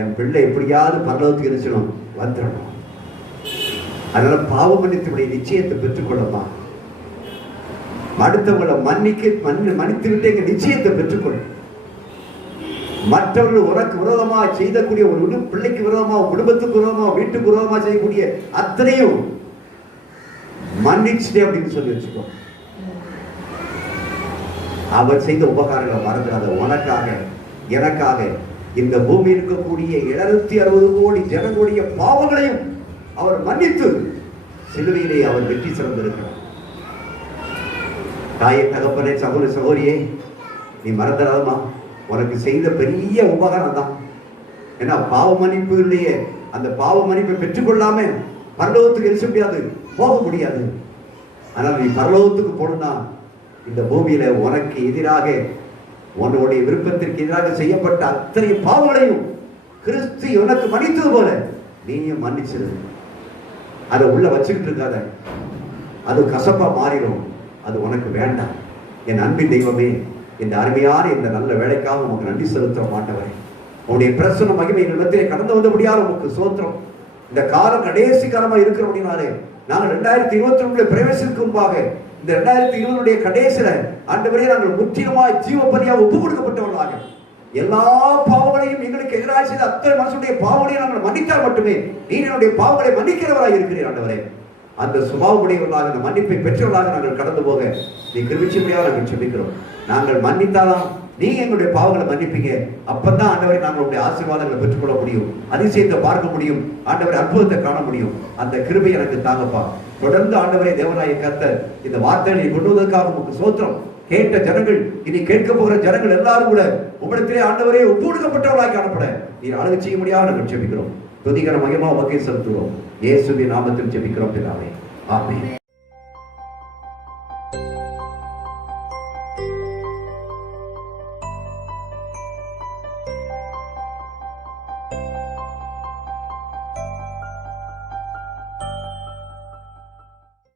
என் பிள்ளை எப்படியாவது பரலோகத்துக்கு இருக்கணும், வந்துடணும். அதனால பாவ மன்னித்துடைய நிச்சயத்தை பெற்றுக்கொள்ளமா, அடுத்தவங்களை மன்னித்து விட்டு எங்க நிச்சயத்தை பெற்றுக்கொள்ளும். மற்றவர்கள் உனக்கு விரோதமா செய்யக்கூடிய ஒரு பிள்ளைக்கு விரோதமா, குடும்பத்துக்கு விரோதமா, வீட்டுக்கு விரோதமா செய்யக்கூடிய அத்தனையும் மன்னிச்சுட்டே அப்படின்னு சொல்லி வச்சுக்கோ. அவர் செய்த உபகாரங்களை மறந்துடாத. உனக்காக எனக்காக இந்த பூமி இருக்கக்கூடிய 760 கோடி ஜனங்களுடைய பாவங்களையும் அவர் மன்னித்து சிலுவையிலே அவர் வெற்றி சிறந்திருக்கிறார். தாயை, தகப்பனே, சகோதர சகோதரியே, நீ மறந்துடாதமா, உனக்கு செய்த பெரிய உபகாரம் தான். ஏன்னா பாவ மன்னிப்பு இல்லையே, அந்த பாவ மன்னிப்பை பெற்றுக்கொள்ளாம பரலோகத்துக்கு எரிச முடியாது, போக முடியாது. ஆனால் நீ பரலோகத்துக்கு போனா இந்த பூமியில உனக்கு எதிராக, உன்னுடைய விருப்பத்திற்கு எதிராக செய்யப்பட்ட அத்தனை பாவங்களையும் கிறிஸ்து உனக்கு மன்னித்தது போல நீயும் மன்னிச்சிரு. அதை உள்ள வச்சுக்கிட்டு இருக்காத, அது கசப்பா மாறிடும். அது உனக்கு வேண்டாம். என் அன்பின் தெய்வமே, இந்த அருமையான இந்த நல்ல வேலைக்காக உனக்கு நன்றி செலுத்த மாட்டவரே. உன்னுடைய பிரசன்ன மகிமை இடத்திலே கடந்து வந்தபடியால் உனக்கு சோத்திரம். இந்த காலம் கடைசி காலமா இருக்கிறபடினாலே நாங்கள் 2022 பிரவேசிக்கும் முன்பாக இந்த 2020 கடைசியில ஆண்டவரே நாங்கள் முற்றிலுமாய் ஜீவபலியா ஒப்பு கொடுக்கப்பட்டவர்களாக எல்லா பாவங்களையும் எங்களுக்கு எதிராக செய்த அத்தனை மனுஷனுடைய பாவங்களையும் நாங்கள் மன்னித்தால் மட்டுமே நீர் என்னுடைய பாவங்களை மன்னிக்கிறவராக இருக்கிறீர் ஆண்டவரே. அந்த சுபாவமுடையவர்களாக, அந்த மன்னிப்பை பெற்றவர்களாக நாங்கள் கடந்து போக நீ கிருபிச்சபடியாக நாங்கள் செபிக்கிறோம். நாங்கள் மன்னித்தாலாம் நீங்க எங்களுடைய பாவங்களை மன்னிப்பீங்க. அப்பதான் ஆண்டவரை நாங்கள் உங்களுடைய ஆசீர்வாதங்களை பெற்றுக்கொள்ள முடியும், அதிசயத்தை பார்க்க முடியும், ஆண்டவரை அற்புதத்தை காண முடியும். அந்த கிருபை எனக்கு தாங்கப்பா. தொடர்ந்து ஆண்டவரே தேவனாய கர்த்தர் இந்த வார்த்தைகளை கொண்டு வந்ததற்காக உங்களுக்கு சோத்திரம். கேட்ட ஜனங்கள், இனி கேட்க போகிற ஜனங்கள் எல்லாரும் கூட உங்களிடத்திலே ஆண்டவரே ஒப்பு கொடுக்கப்பட்டவர்களாக காணப்பட நீர் அழகு செய்ய முடியாது நாங்கள் ஜெபிக்கிறோம். துதிகர மகிமா உமக்கே செலுத்துகிறோம். இயேசுவின் நாமத்தில் ஜெபிக்கிறோம் பிதாவே. ஆமென்.